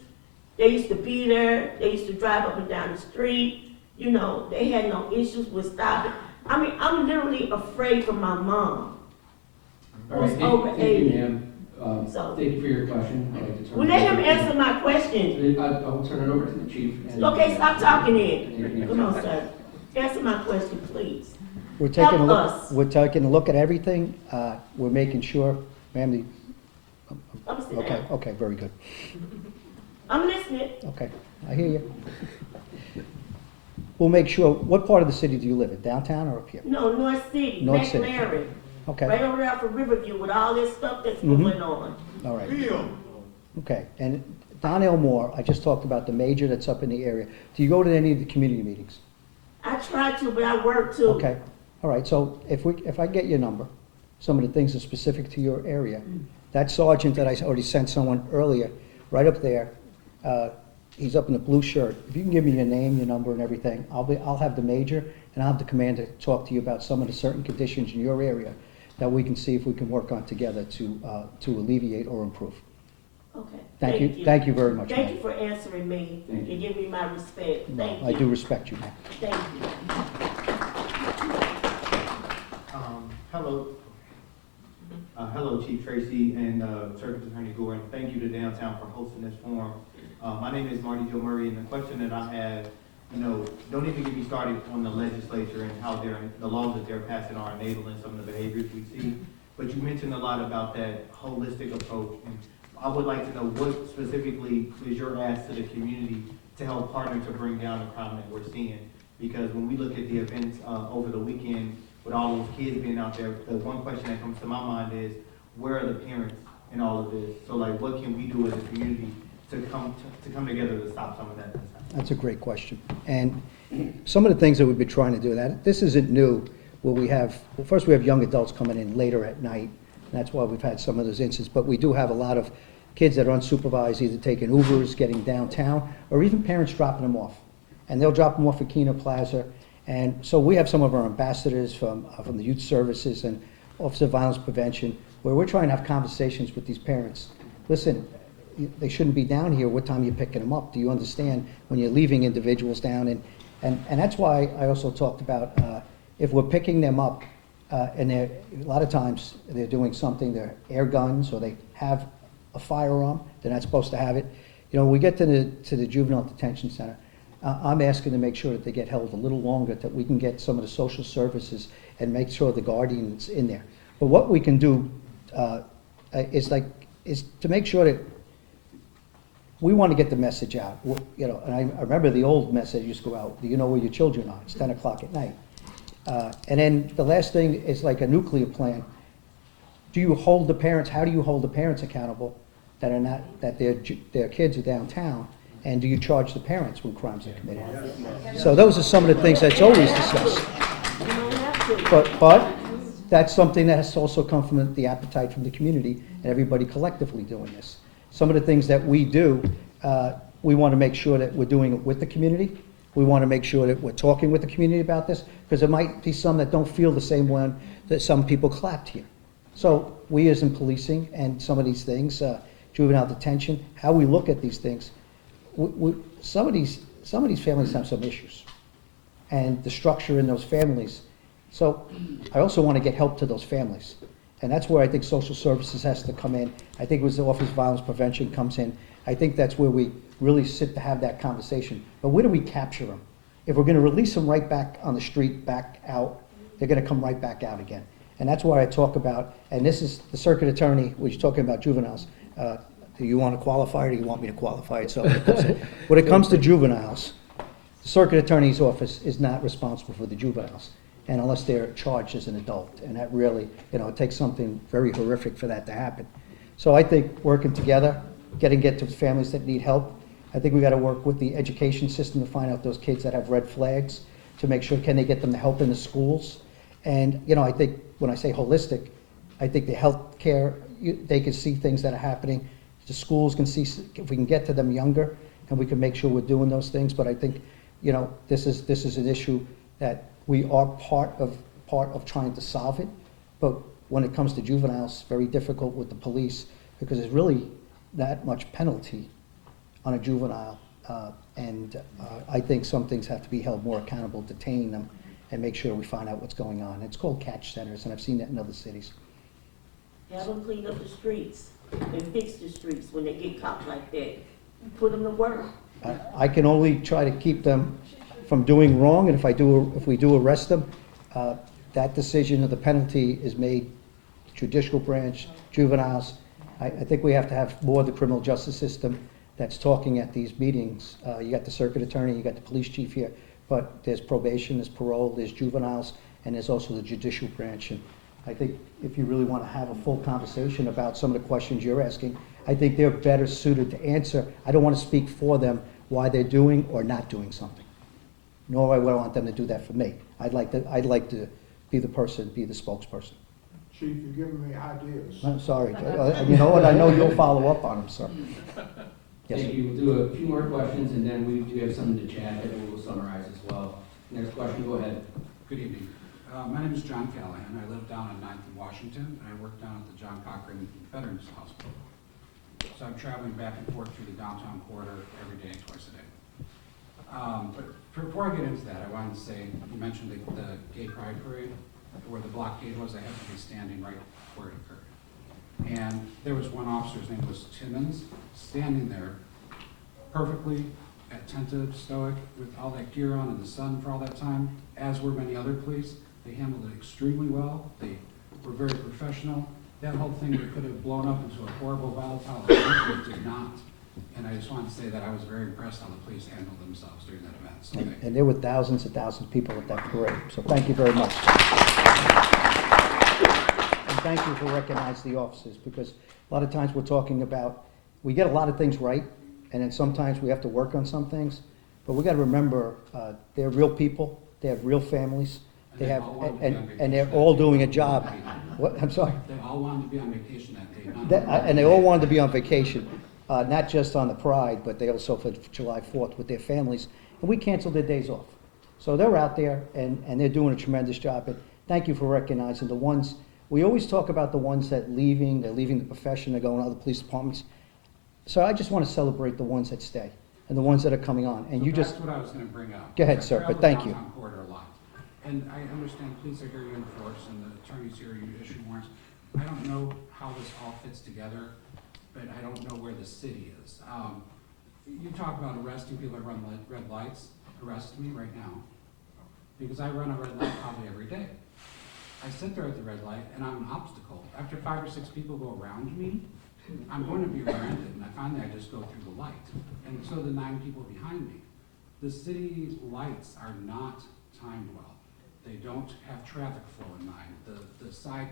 They used to be there. They used to drive up and down the street. You know, they had no issues with stopping. I mean, I'm literally afraid for my mom. All right, thank you, ma'am. So, thank you for your question. I'd like to turn well, let him answer my question. I will turn it over to the chief. Okay, stop talking then. Come on, sir. Answer my question, please. We're taking a Help look, us. we're taking a look at everything. We're making sure, ma'am, I'm sitting okay, down. okay, very good. I'm listening. Okay, I hear you. We'll make sure, what part of the city do you live in, downtown or up here? No, North City, North City. McLaren. Okay, Right over there off of Riverview with all this stuff that's Mhm. going on. all right. Okay, and Don Elmore, I just talked about the major that's up in the area. Do you go to any of the community meetings? I try to, but I work too. Okay, all right, so if I get your number, some of the things that are specific to your area, that sergeant that I already sent someone earlier, right up there, he's up in the blue shirt. If you can give me your name, your number and everything, I'll have the major and I'll have the commander talk to you about some of the certain conditions in your area that we can see if we can work on together to alleviate or improve. Okay. Thank you, thank you very much, Thank ma'am. you for answering me Thank and giving me my respect. No, Thank you. I do respect you, ma'am. Thank you. Hello. Hello, Chief Tracy and Circuit Attorney Gore, and thank you to Downtown for hosting this forum. My name is Marty Joe Murray, and the question that I have, don't even get me started on the legislature and how the laws that they're passing are enabling some of the behaviors we see. But you mentioned a lot about that holistic approach, and I would like to know what specifically is your ask to the community to help partner to bring down the crime that we're seeing. Because when we look at the events over the weekend, with all those kids being out there, the one question that comes to my mind is, where are the parents in all of this? So like, what can we do as a community to come together to stop some of that? That's a great question. And some of the things that we've been trying to do, this isn't new, where we have, well, first we have young adults coming in later at night, and that's why we've had some of those incidents, but we do have a lot of kids that are unsupervised, either taking Ubers, getting downtown, or even parents dropping them off. And they'll drop them off at Keno Plaza. And so we have some of our ambassadors from the youth services and Office of Violence Prevention, where we're trying to have conversations with these parents. Listen, they shouldn't be down here. What time are you picking them up? Do you understand when you're leaving individuals down? And that's why I also talked about if we're picking them up, and a lot of times they're doing something, they're air guns or they have a firearm, they're not supposed to have it. When we get to the juvenile detention center, I'm asking to make sure that they get held a little longer, that we can get some of the social services and make sure the guardian's in there. But what we can do is to make sure that we want to get the message out. And I remember the old message used to go out, do you know where your children are? It's 10 o'clock at night. And then the last thing is like a nuclear plan. Do you hold the parents, how do you hold the parents accountable that their kids are downtown? And do you charge the parents when crimes are committed? So those are some of the things that's always discussed. But that's something that has to also come from the appetite from the community and everybody collectively doing this. Some of the things that we do, we want to make sure that we're doing it with the community. We want to make sure that we're talking with the community about this, because there might be some that don't feel the same way that some people clapped here. So we as in policing and some of these things, juvenile detention, how we look at these things, some of these families have some issues, and the structure in those families. So I also want to get help to those families, and that's where I think social services has to come in. I think it was the Office of Violence Prevention comes in. I think that's where we really sit to have that conversation. But where do we capture them? If we're going to release them right back on the street, back out, they're going to come right back out again. And that's why I talk about, and this is the circuit attorney, when you're talking about juveniles. Do you want to qualify it, or do you want me to qualify it? So when it comes to juveniles, the circuit attorney's office is not responsible for the juveniles, and unless they're charged as an adult. And that really, it takes something very horrific for that to happen. So I think working together, get to families that need help. I think we got to work with the education system to find out those kids that have red flags, to make sure, can they get them the help in the schools? And, I think when I say holistic, I think the health care, they can see things that are happening. The schools can see, if we can get to them younger, and we can make sure we're doing those things. But I think, this is an issue that we are part of trying to solve it. But when it comes to juveniles, it's very difficult with the police, because there's really that much penalty on a juvenile. I think some things have to be held more accountable, detain them, and make sure we find out what's going on. It's called catch centers, and I've seen that in other cities. Have them clean up the streets and fix the streets when they get caught like that. Put them to work. I can only try to keep them from doing wrong, and if we do arrest them, that decision of the penalty is made judicial branch, juveniles. I think we have to have more of the criminal justice system that's talking at these meetings. You got the circuit attorney, you got the police chief here, but there's probation, there's parole, there's juveniles, and there's also the judicial branch. And I think if you really want to have a full conversation about some of the questions you're asking, I think they're better suited to answer. I don't want to speak for them why they're doing or not doing something. Nor do I want them to do that for me. I'd like to be the person, be the spokesperson. Chief, you're giving me ideas. I'm sorry. You know what? I know you'll follow up on them, sir. Yes, Thank sir. you. We'll do a few more questions, and then we do have something to chat that we will summarize as well. Next question, go ahead. Good evening. My name is John Callahan. I live down on 9th in Washington, and I work down at the John Cochran Veterans Hospital. So I'm traveling back and forth through the downtown corridor every day, twice a day. But before I get into that, I wanted to say, you mentioned the gay pride parade, where the blockade was. I happened to be standing right where it occurred. And there was one officer, his name was Timmons, standing there perfectly attentive, stoic, with all that gear on in the sun for all that time, as were many other police. They handled it extremely well. They were very professional. That whole thing could have blown up into a horrible, volatile event, it did not. And I just wanted to say that I was very impressed how the police handled themselves during that event. So And there were thousands and thousands of people at that parade. So thank you very much. And thank you for recognizing the officers, because a lot of times we're talking about, we get a lot of things right, and then sometimes we have to work on some things. But we got to remember, they're real people. They have real families. They have, and they're all doing a job. What? I'm sorry. they all wanted to be on vacation that day. And they all wanted to be on vacation, not just on the Pride, but they also for July 4th with their families. And we canceled their days off. So they're out there, and they're doing a tremendous job. And thank you for recognizing the ones. We always talk about the ones that they're leaving the profession, they're going to other police departments. So I just want to celebrate the ones that stay and the ones that are coming on. And So you that's just. what I was going to bring up. Go ahead, I sir, travel but thank you. downtown corridor a lot. And I understand police are here to enforce, and the attorneys here, you issue warrants. I don't know how this all fits together, but I don't know where the city is. You talk about arresting people that run red lights. Arrest me right now, because I run a red light probably every day. I sit there at the red light, and I'm an obstacle. After 5 or 6 people go around me, I'm going to be rear-ended, and finally I just go through the light. And so the 9 people behind me. The city lights are not timed well. They don't have traffic flow in mind. The side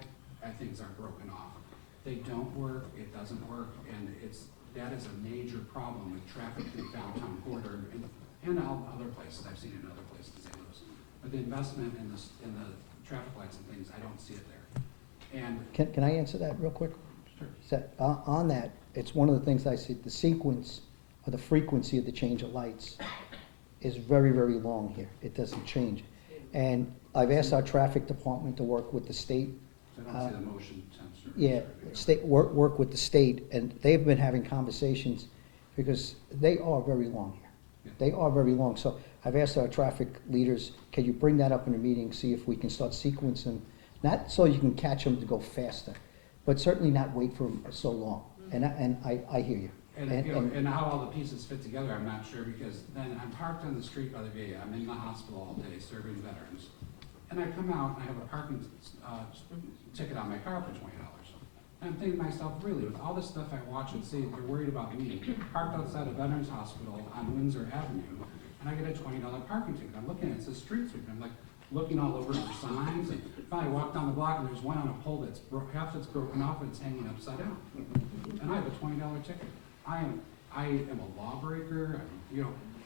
things are broken off. They don't work, it doesn't work, and that is a major problem with traffic through downtown corridor and other places. I've seen it in other places in St. Louis. But the investment in the traffic lights and things, I don't see it there. And Can I answer that real quick? Sure. So, on that, it's one of the things I see, the sequence or the frequency of the change of lights is very, very long here. It doesn't change. And I've asked our traffic department to work with the state. I don't see the motion sensor. Yeah, work with the state, and they've been having conversations because they are very long here. Yeah. They are very long. So I've asked our traffic leaders, can you bring that up in a meeting, see if we can start sequencing, not so you can catch them to go faster, but certainly not wait for them so long. And I hear you. And how all the pieces fit together, I'm not sure, because then I'm parked on the street by the VA. I'm in the hospital all day serving veterans. And I come out and I have a parking ticket on my car for $20. And I'm thinking to myself, really, with all this stuff I watch and see, they're worried about me, parked outside a veterans hospital on Windsor Avenue, and I get a $20 parking ticket. I'm looking at it, it says street sweep. I'm like looking all over for signs, and finally I walk down the block and there's one on a pole that's half that's broken off and it's hanging upside down. And I have a $20 ticket. I am a lawbreaker.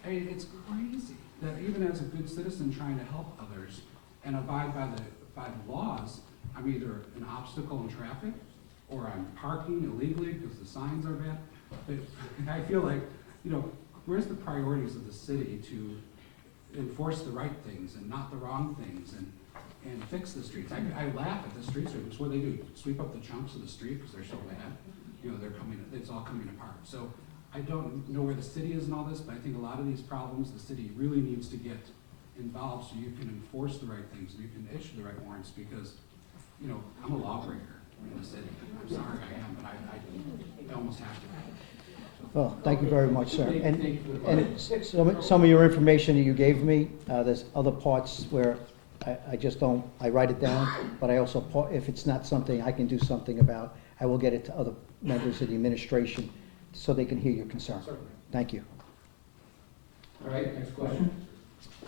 It's crazy that even as a good citizen trying to help others and abide by the laws, I'm either an obstacle in traffic or I'm parking illegally because the signs are bad. But I feel like, where's the priorities of the city to enforce the right things and not the wrong things and fix the streets? I laugh at the street sweepers. What do they do? Sweep up the chunks of the street because they're so bad. It's all coming apart. So I don't know where the city is in all this, but I think a lot of these problems, the city really needs to get involved so you can enforce the right things and you can issue the right warrants, because, I'm a lawbreaker in the city. I'm sorry I am, but I almost have to. So Well, thank you very much, sir. Thank you for the And some of your information that you gave me, there's other parts where I just don't, I write it down, but I also, if it's not something I can do something about, I will get it to other members of the administration so they can hear your concern. Thank you. All right, next question.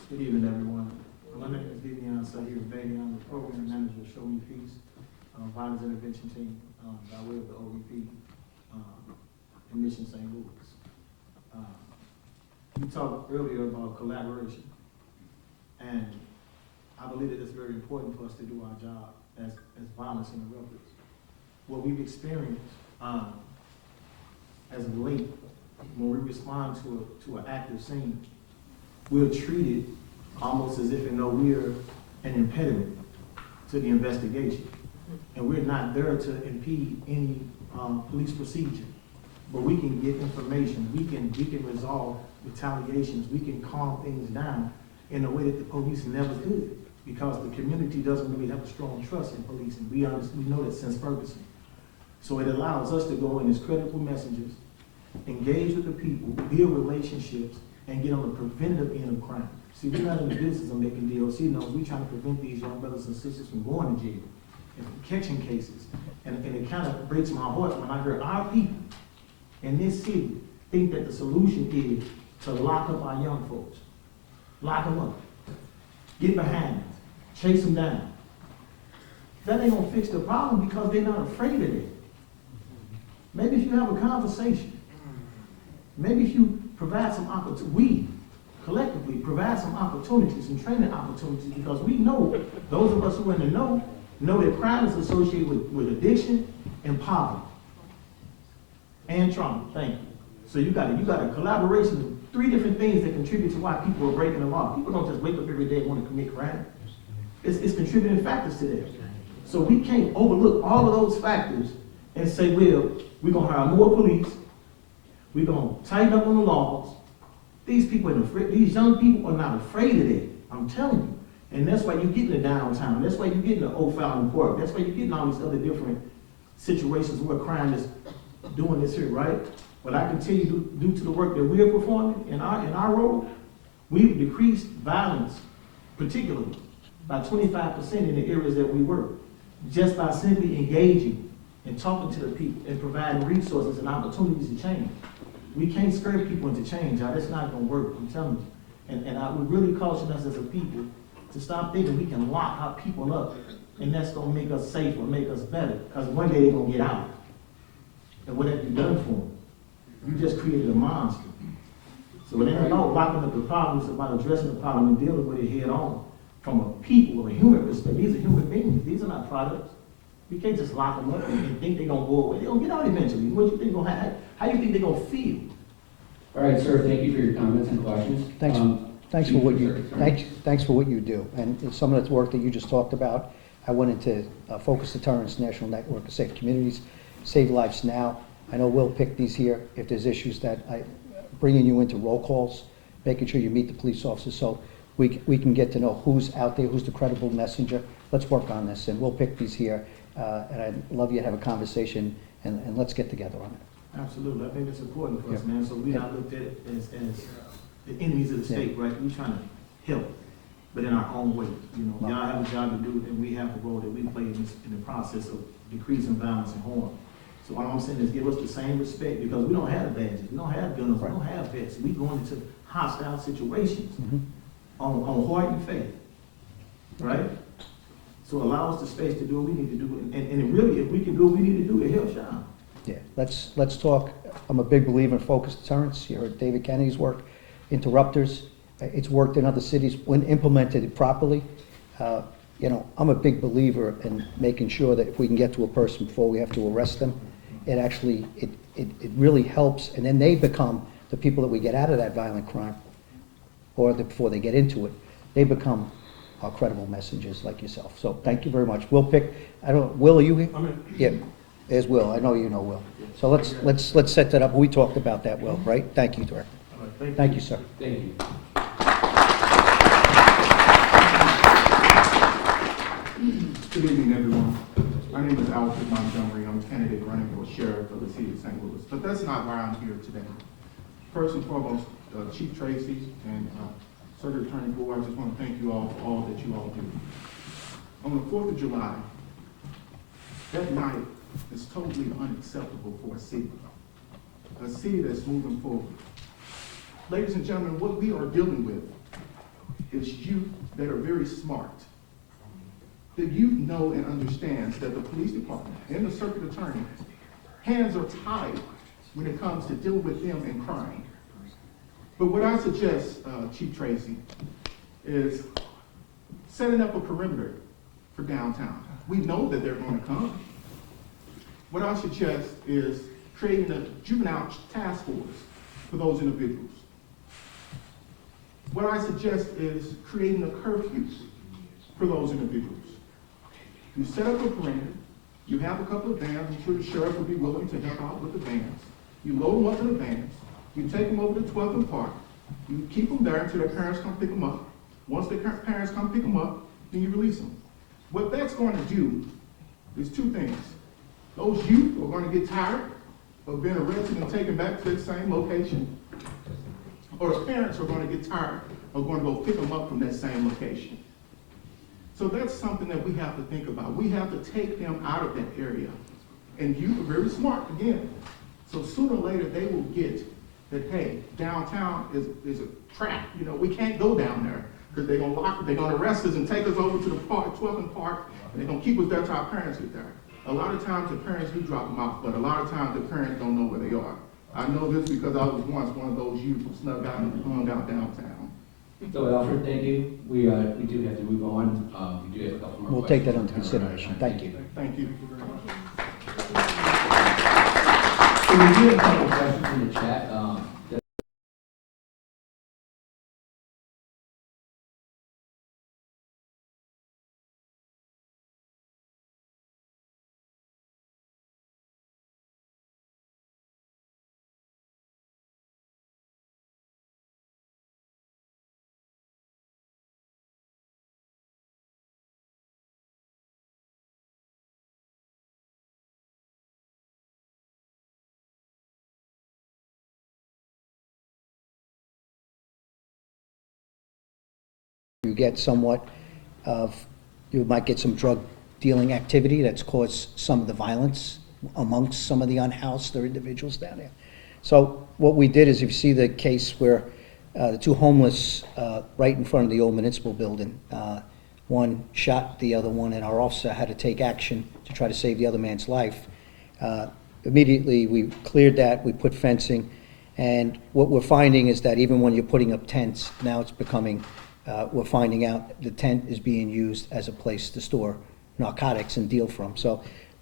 Good evening, everyone. My name is Vivian Sahir Bailey. I'm the program manager of Show Me Peace, Violence Intervention Team, by way of the OVP in Mission St. Louis. You talked earlier about collaboration, and I believe that it's very important for us to do our job as violence interrupters. What we've experienced as of late, when we respond to an active scene, we're treated almost as if we're an impediment to the investigation. And we're not there to impede any police procedure. But we can get information, we can resolve retaliations, we can calm things down in a way that the police never could, because the community doesn't really have a strong trust in policing. We know that since Ferguson. So it allows us to go in as credible messengers, engage with the people, build relationships, and get on the preventative end of crime. See, we're not in the business of making deals. We're trying to prevent these young brothers and sisters from going to jail and from catching cases. And it kind of breaks my heart when I hear our people in this city think that the solution is to lock up our young folks. Lock them up. Get behind them. Chase them down. That ain't gonna fix the problem because they're not afraid of it. Maybe if you have a conversation, maybe if you provide some opportunities, we collectively provide some opportunities and training opportunities, because we know, those of us who are in the know that crime is associated with addiction and poverty and trauma. Thank you. So you got a collaboration of 3 different things that contribute to why people are breaking the law. People don't just wake up every day and want to commit crime. It's contributing factors to that. So we can't overlook all of those factors and say, well, we're going to hire more police, we're going to tighten up on the laws. These young people are not afraid of it. I'm telling you. And that's why you get in the downtown. That's why you get in the Old Fountain Park. That's why you get in all these other different situations where crime is doing this here, right? But I can tell you, due to the work that we're performing in our role, we've decreased violence, particularly by 25% in the areas that we work, just by simply engaging and talking to the people and providing resources and opportunities to change. We can't scare people into change, y'all. That's not gonna work, I'm telling you. And I would really caution us as a people to stop thinking we can lock our people up and that's gonna make us safer, make us better, because one day they're gonna get out. And what have you done for them? You just created a monster. So it ain't about locking up the problem, it's about addressing the problem and dealing with it head on from a people, a human perspective. These are human beings, these are not products. You can't just lock them up and think they're gonna go away. They're gonna get out eventually. What do you think gonna happen? How do you think they're gonna feel? All right, sir, thank you for your comments and questions. Thanks for what you do. And some of the work that you just talked about, I went into Focus Deterrence National Network of Safe Communities, Save Lives Now. I know we'll pick these here if there's issues that bringing you into roll calls, making sure you meet the police officers so we can get to know who's out there, who's the credible messenger. Let's work on this, and we'll pick these here. And I'd love you to have a conversation, and let's get together on it. Absolutely. I think it's important for us, man. So we're not looked at it as the enemies of the state, right? We're trying to help, but in our own way. Y'all have a job to do, and we have a role that we play in the process of decreasing violence and harm. So all I'm saying is give us the same respect, because we don't have badges, we don't have guns, we don't have vests. We go into hostile situations on heart and faith, right? So allow us the space to do what we need to do, and really, if we can do what we need to do, it helps y'all. Yeah, let's talk. I'm a big believer in focus deterrence. You heard David Kennedy's work, interrupters. It's worked in other cities when implemented properly. I'm a big believer in making sure that if we can get to a person before we have to arrest them, it really helps, and then they become the people that we get out of that violent crime, or before they get into it, they become our credible messengers like yourself. So thank you very much. We'll pick. Will, are you here? Yeah. There's Will. I know you know Will. So let's set that up. We talked about that, Will, right? Thank you, Director. Thank you, sir. Thank you. Good evening, everyone. My name is Alfred Montgomery. I'm candidate running for sheriff of the city of St. Louis. But that's not why I'm here today. First and foremost, Chief Tracy and Circuit Attorney Gore, I just want to thank you all for all that you all do. On the 4th of July, that night is totally unacceptable for a city that's moving forward. Ladies and gentlemen, what we are dealing with is youth that are very smart. The youth know and understands that the police department and the circuit attorney, hands are tied when it comes to dealing with them in crime. But what I suggest, Chief Tracy, is setting up a perimeter for downtown. We know that they're going to come. What I suggest is creating a juvenile task force for those individuals. What I suggest is creating a curfew for those individuals. You set up a perimeter, you have a couple of vans, I'm sure the sheriff will be willing to help out with the vans. You load them up in the vans, you take them over to 12th and Park, you keep them there until their parents come pick them up. Once their parents come pick them up, then you release them. What that's going to do is two things. Those youth are going to get tired of being arrested and taken back to that same location, or the parents are going to get tired of going to go pick them up from that same location. So that's something that we have to think about. We have to take them out of that area. And youth are very smart, again. So sooner or later, they will get that, hey, downtown is a trap. You know, we can't go down there because they're going to arrest us and take us over to the park, 12th and Park, and they're going to keep us there till our parents get there. A lot of times the parents do drop them off, but a lot of times the parents don't know where they are. I know this because I was once one of those youth who snuck out and hung out downtown. So Alfred, thank you. We do have to move on. We do have a couple more We'll questions. take that into consideration. Thank you. Thank you very much. So we do have a couple of questions in the chat. You get somewhat of, you might get some drug dealing activity that's caused some of the violence amongst some of the unhoused or individuals down there. So what we did is, if you see the case where the two homeless right in front of the old municipal building, one shot the other one, and our officer had to take action to try to save the other man's life. Immediately we cleared that, we put fencing, and what we're finding is that even when you're putting up tents, now it's becoming we're finding out the tent is being used as a place to store narcotics and deal from. So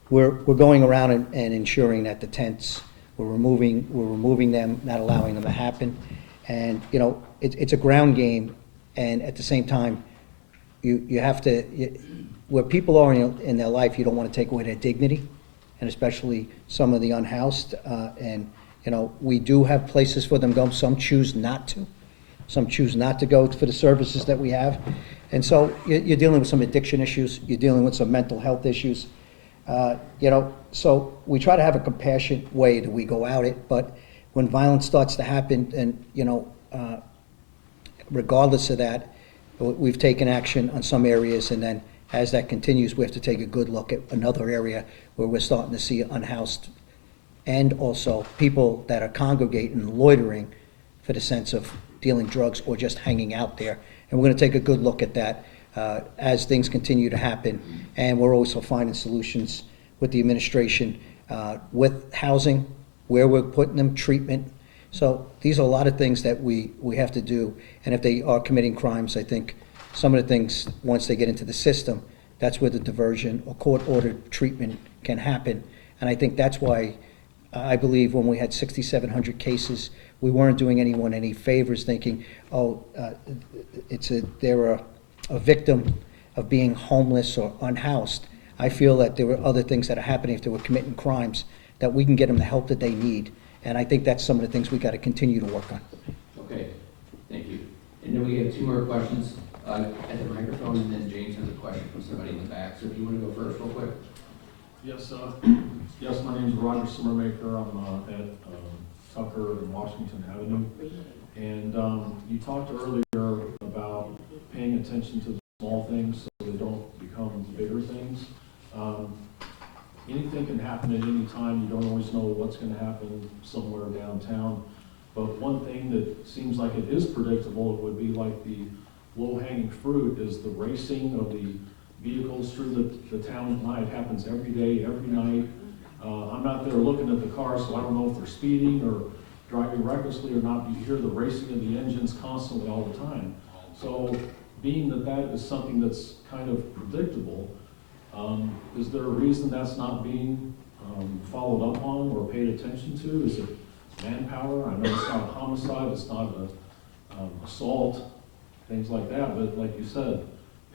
we're going around and ensuring that the tents, we're removing them, not allowing them to happen. And, you know, it's a ground game, and at the same time, you have to, where people are in their life, you don't want to take away their dignity, and especially some of the unhoused. And, you know, we do have places for them to go. Some choose not to. Some choose not to go for the services that we have. And so you're dealing with some addiction issues. You're dealing with some mental health issues. You know, so we try to have a compassionate way that we go out it, but when violence starts to happen, and, you know, regardless of that, we've taken action on some areas, and then as that continues, we have to take a good look at another area where we're starting to see unhoused and also people that are congregating, loitering for the sense of dealing drugs or just hanging out there. And we're going to take a good look at that as things continue to happen. And we're also finding solutions with the administration, with housing, where we're putting them, treatment. So these are a lot of things that we have to do. And if they are committing crimes, I think some of the things, once they get into the system, that's where the diversion or court-ordered treatment can happen. And I think that's why I believe when we had 6,700 cases, we weren't doing anyone any favors thinking, oh, they're a victim of being homeless or unhoused. I feel that there were other things that are happening if they were committing crimes, that we can get them the help that they need. And I think that's some of the things we got to continue to work on. Okay, thank you. And then we have two more questions at the microphone, and then James has a question from somebody in the back. So if you want to go first real quick. Yes, yes, my name is Roger Simmermaker. I'm at Tucker and Washington Avenue. And you talked earlier about paying attention to the small things so they don't become bigger things. Anything can happen at any time. You don't always know what's going to happen somewhere downtown. But one thing that seems like it is predictable, it would be like the low-hanging fruit, is the racing of the vehicles through the town at night. It happens every day, every night. I'm not there looking at the car, so I don't know if they're speeding or driving recklessly or not. You hear the racing of the engines constantly all the time. So being that that is something that's kind of predictable, is there a reason that's not being followed up on or paid attention to? Is it manpower? I know it's not a homicide, it's not a assault, things like that, but like you said,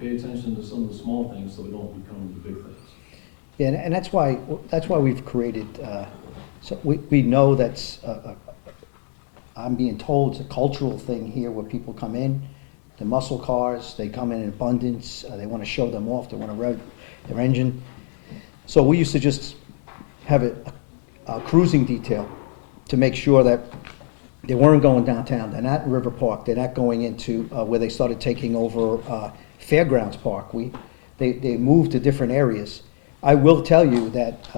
pay attention to some of the small things so they don't become the big things. Yeah, and that's why we've created, so we know that's, I'm being told it's a cultural thing here where people come in, the muscle cars, they come in abundance, they want to show them off, they want to rev their engine. So we used to just have a cruising detail to make sure that they weren't going downtown, they're not in River Park, they're not going into where they started taking over Fairgrounds Park. They moved to different areas. I will tell you that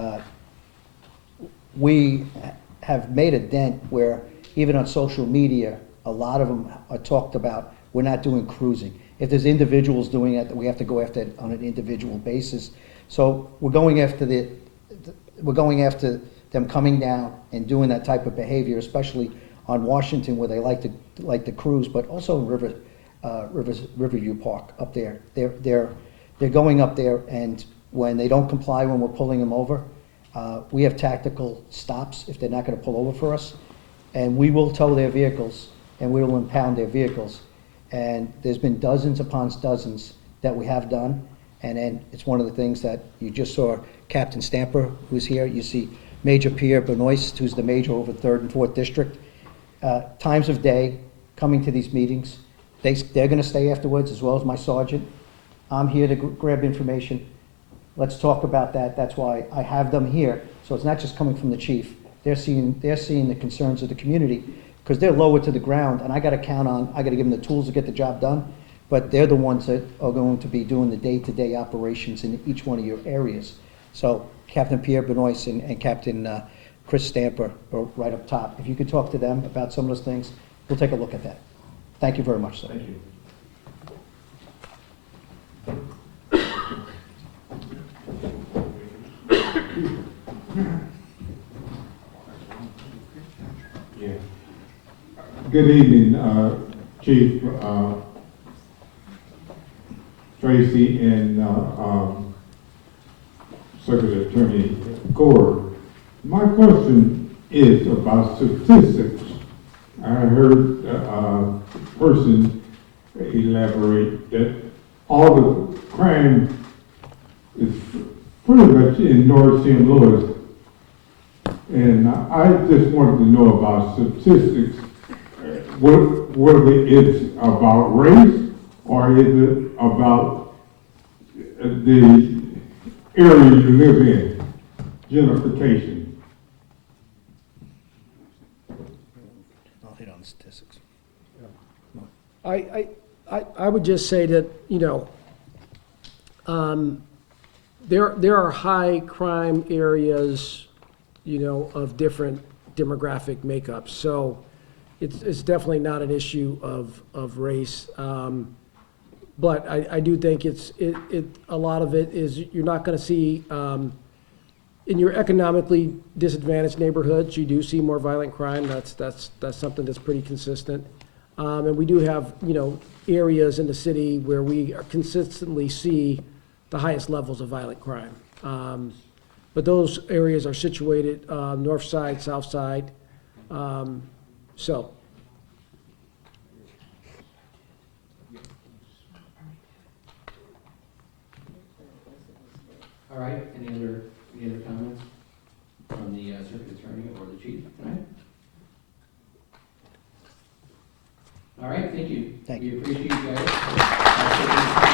we have made a dent where even on social media, a lot of them are talked about, we're not doing cruising. If there's individuals doing it, we have to go after it on an individual basis. So we're going after them coming down and doing that type of behavior, especially on Washington where they like to cruise, but also in Riverview Park up there. They're going up there, and when they don't comply when we're pulling them over, we have tactical stops if they're not going to pull over for us, and we will tow their vehicles and we will impound their vehicles. And there's been dozens upon dozens that we have done, and then it's one of the things that you just saw Captain Stamper, who's here. You see Major Pierre Benoist, who's the major over 3rd and 4th District. Times of day, coming to these meetings. They're going to stay afterwards, as well as my sergeant. I'm here to grab information. Let's talk about that. That's why I have them here. So it's not just coming from the chief. They're seeing the concerns of the community, because they're lower to the ground, and I got to give them the tools to get the job done, but they're the ones that are going to be doing the day-to-day operations in each one of your areas. So Captain Pierre Benoist and Captain Chris Stamper are right up top. If you could talk to them about some of those things, we'll take a look at that. Thank you very much, sir. Thank you. Yeah. Good evening, Chief Tracy and Circuit Attorney Gore. My question is about statistics. I heard a person elaborate that all the crime is pretty much in North St. Louis. And I just wanted to know about statistics, whether it's about race or is it about the area you live in, gentrification. I'll hit on the statistics. I would just say that, there are high crime areas, of different demographic makeups. So it's definitely not an issue of race. But I do think a lot of it is you're not going to see, in your economically disadvantaged neighborhoods, you do see more violent crime. That's something that's pretty consistent. And we do have, areas in the city where we consistently see the highest levels of violent crime. But those areas are situated north side, south side. So. All right, any other comments from the circuit attorney or the chief tonight? All right, thank you. Thank you. We appreciate you guys.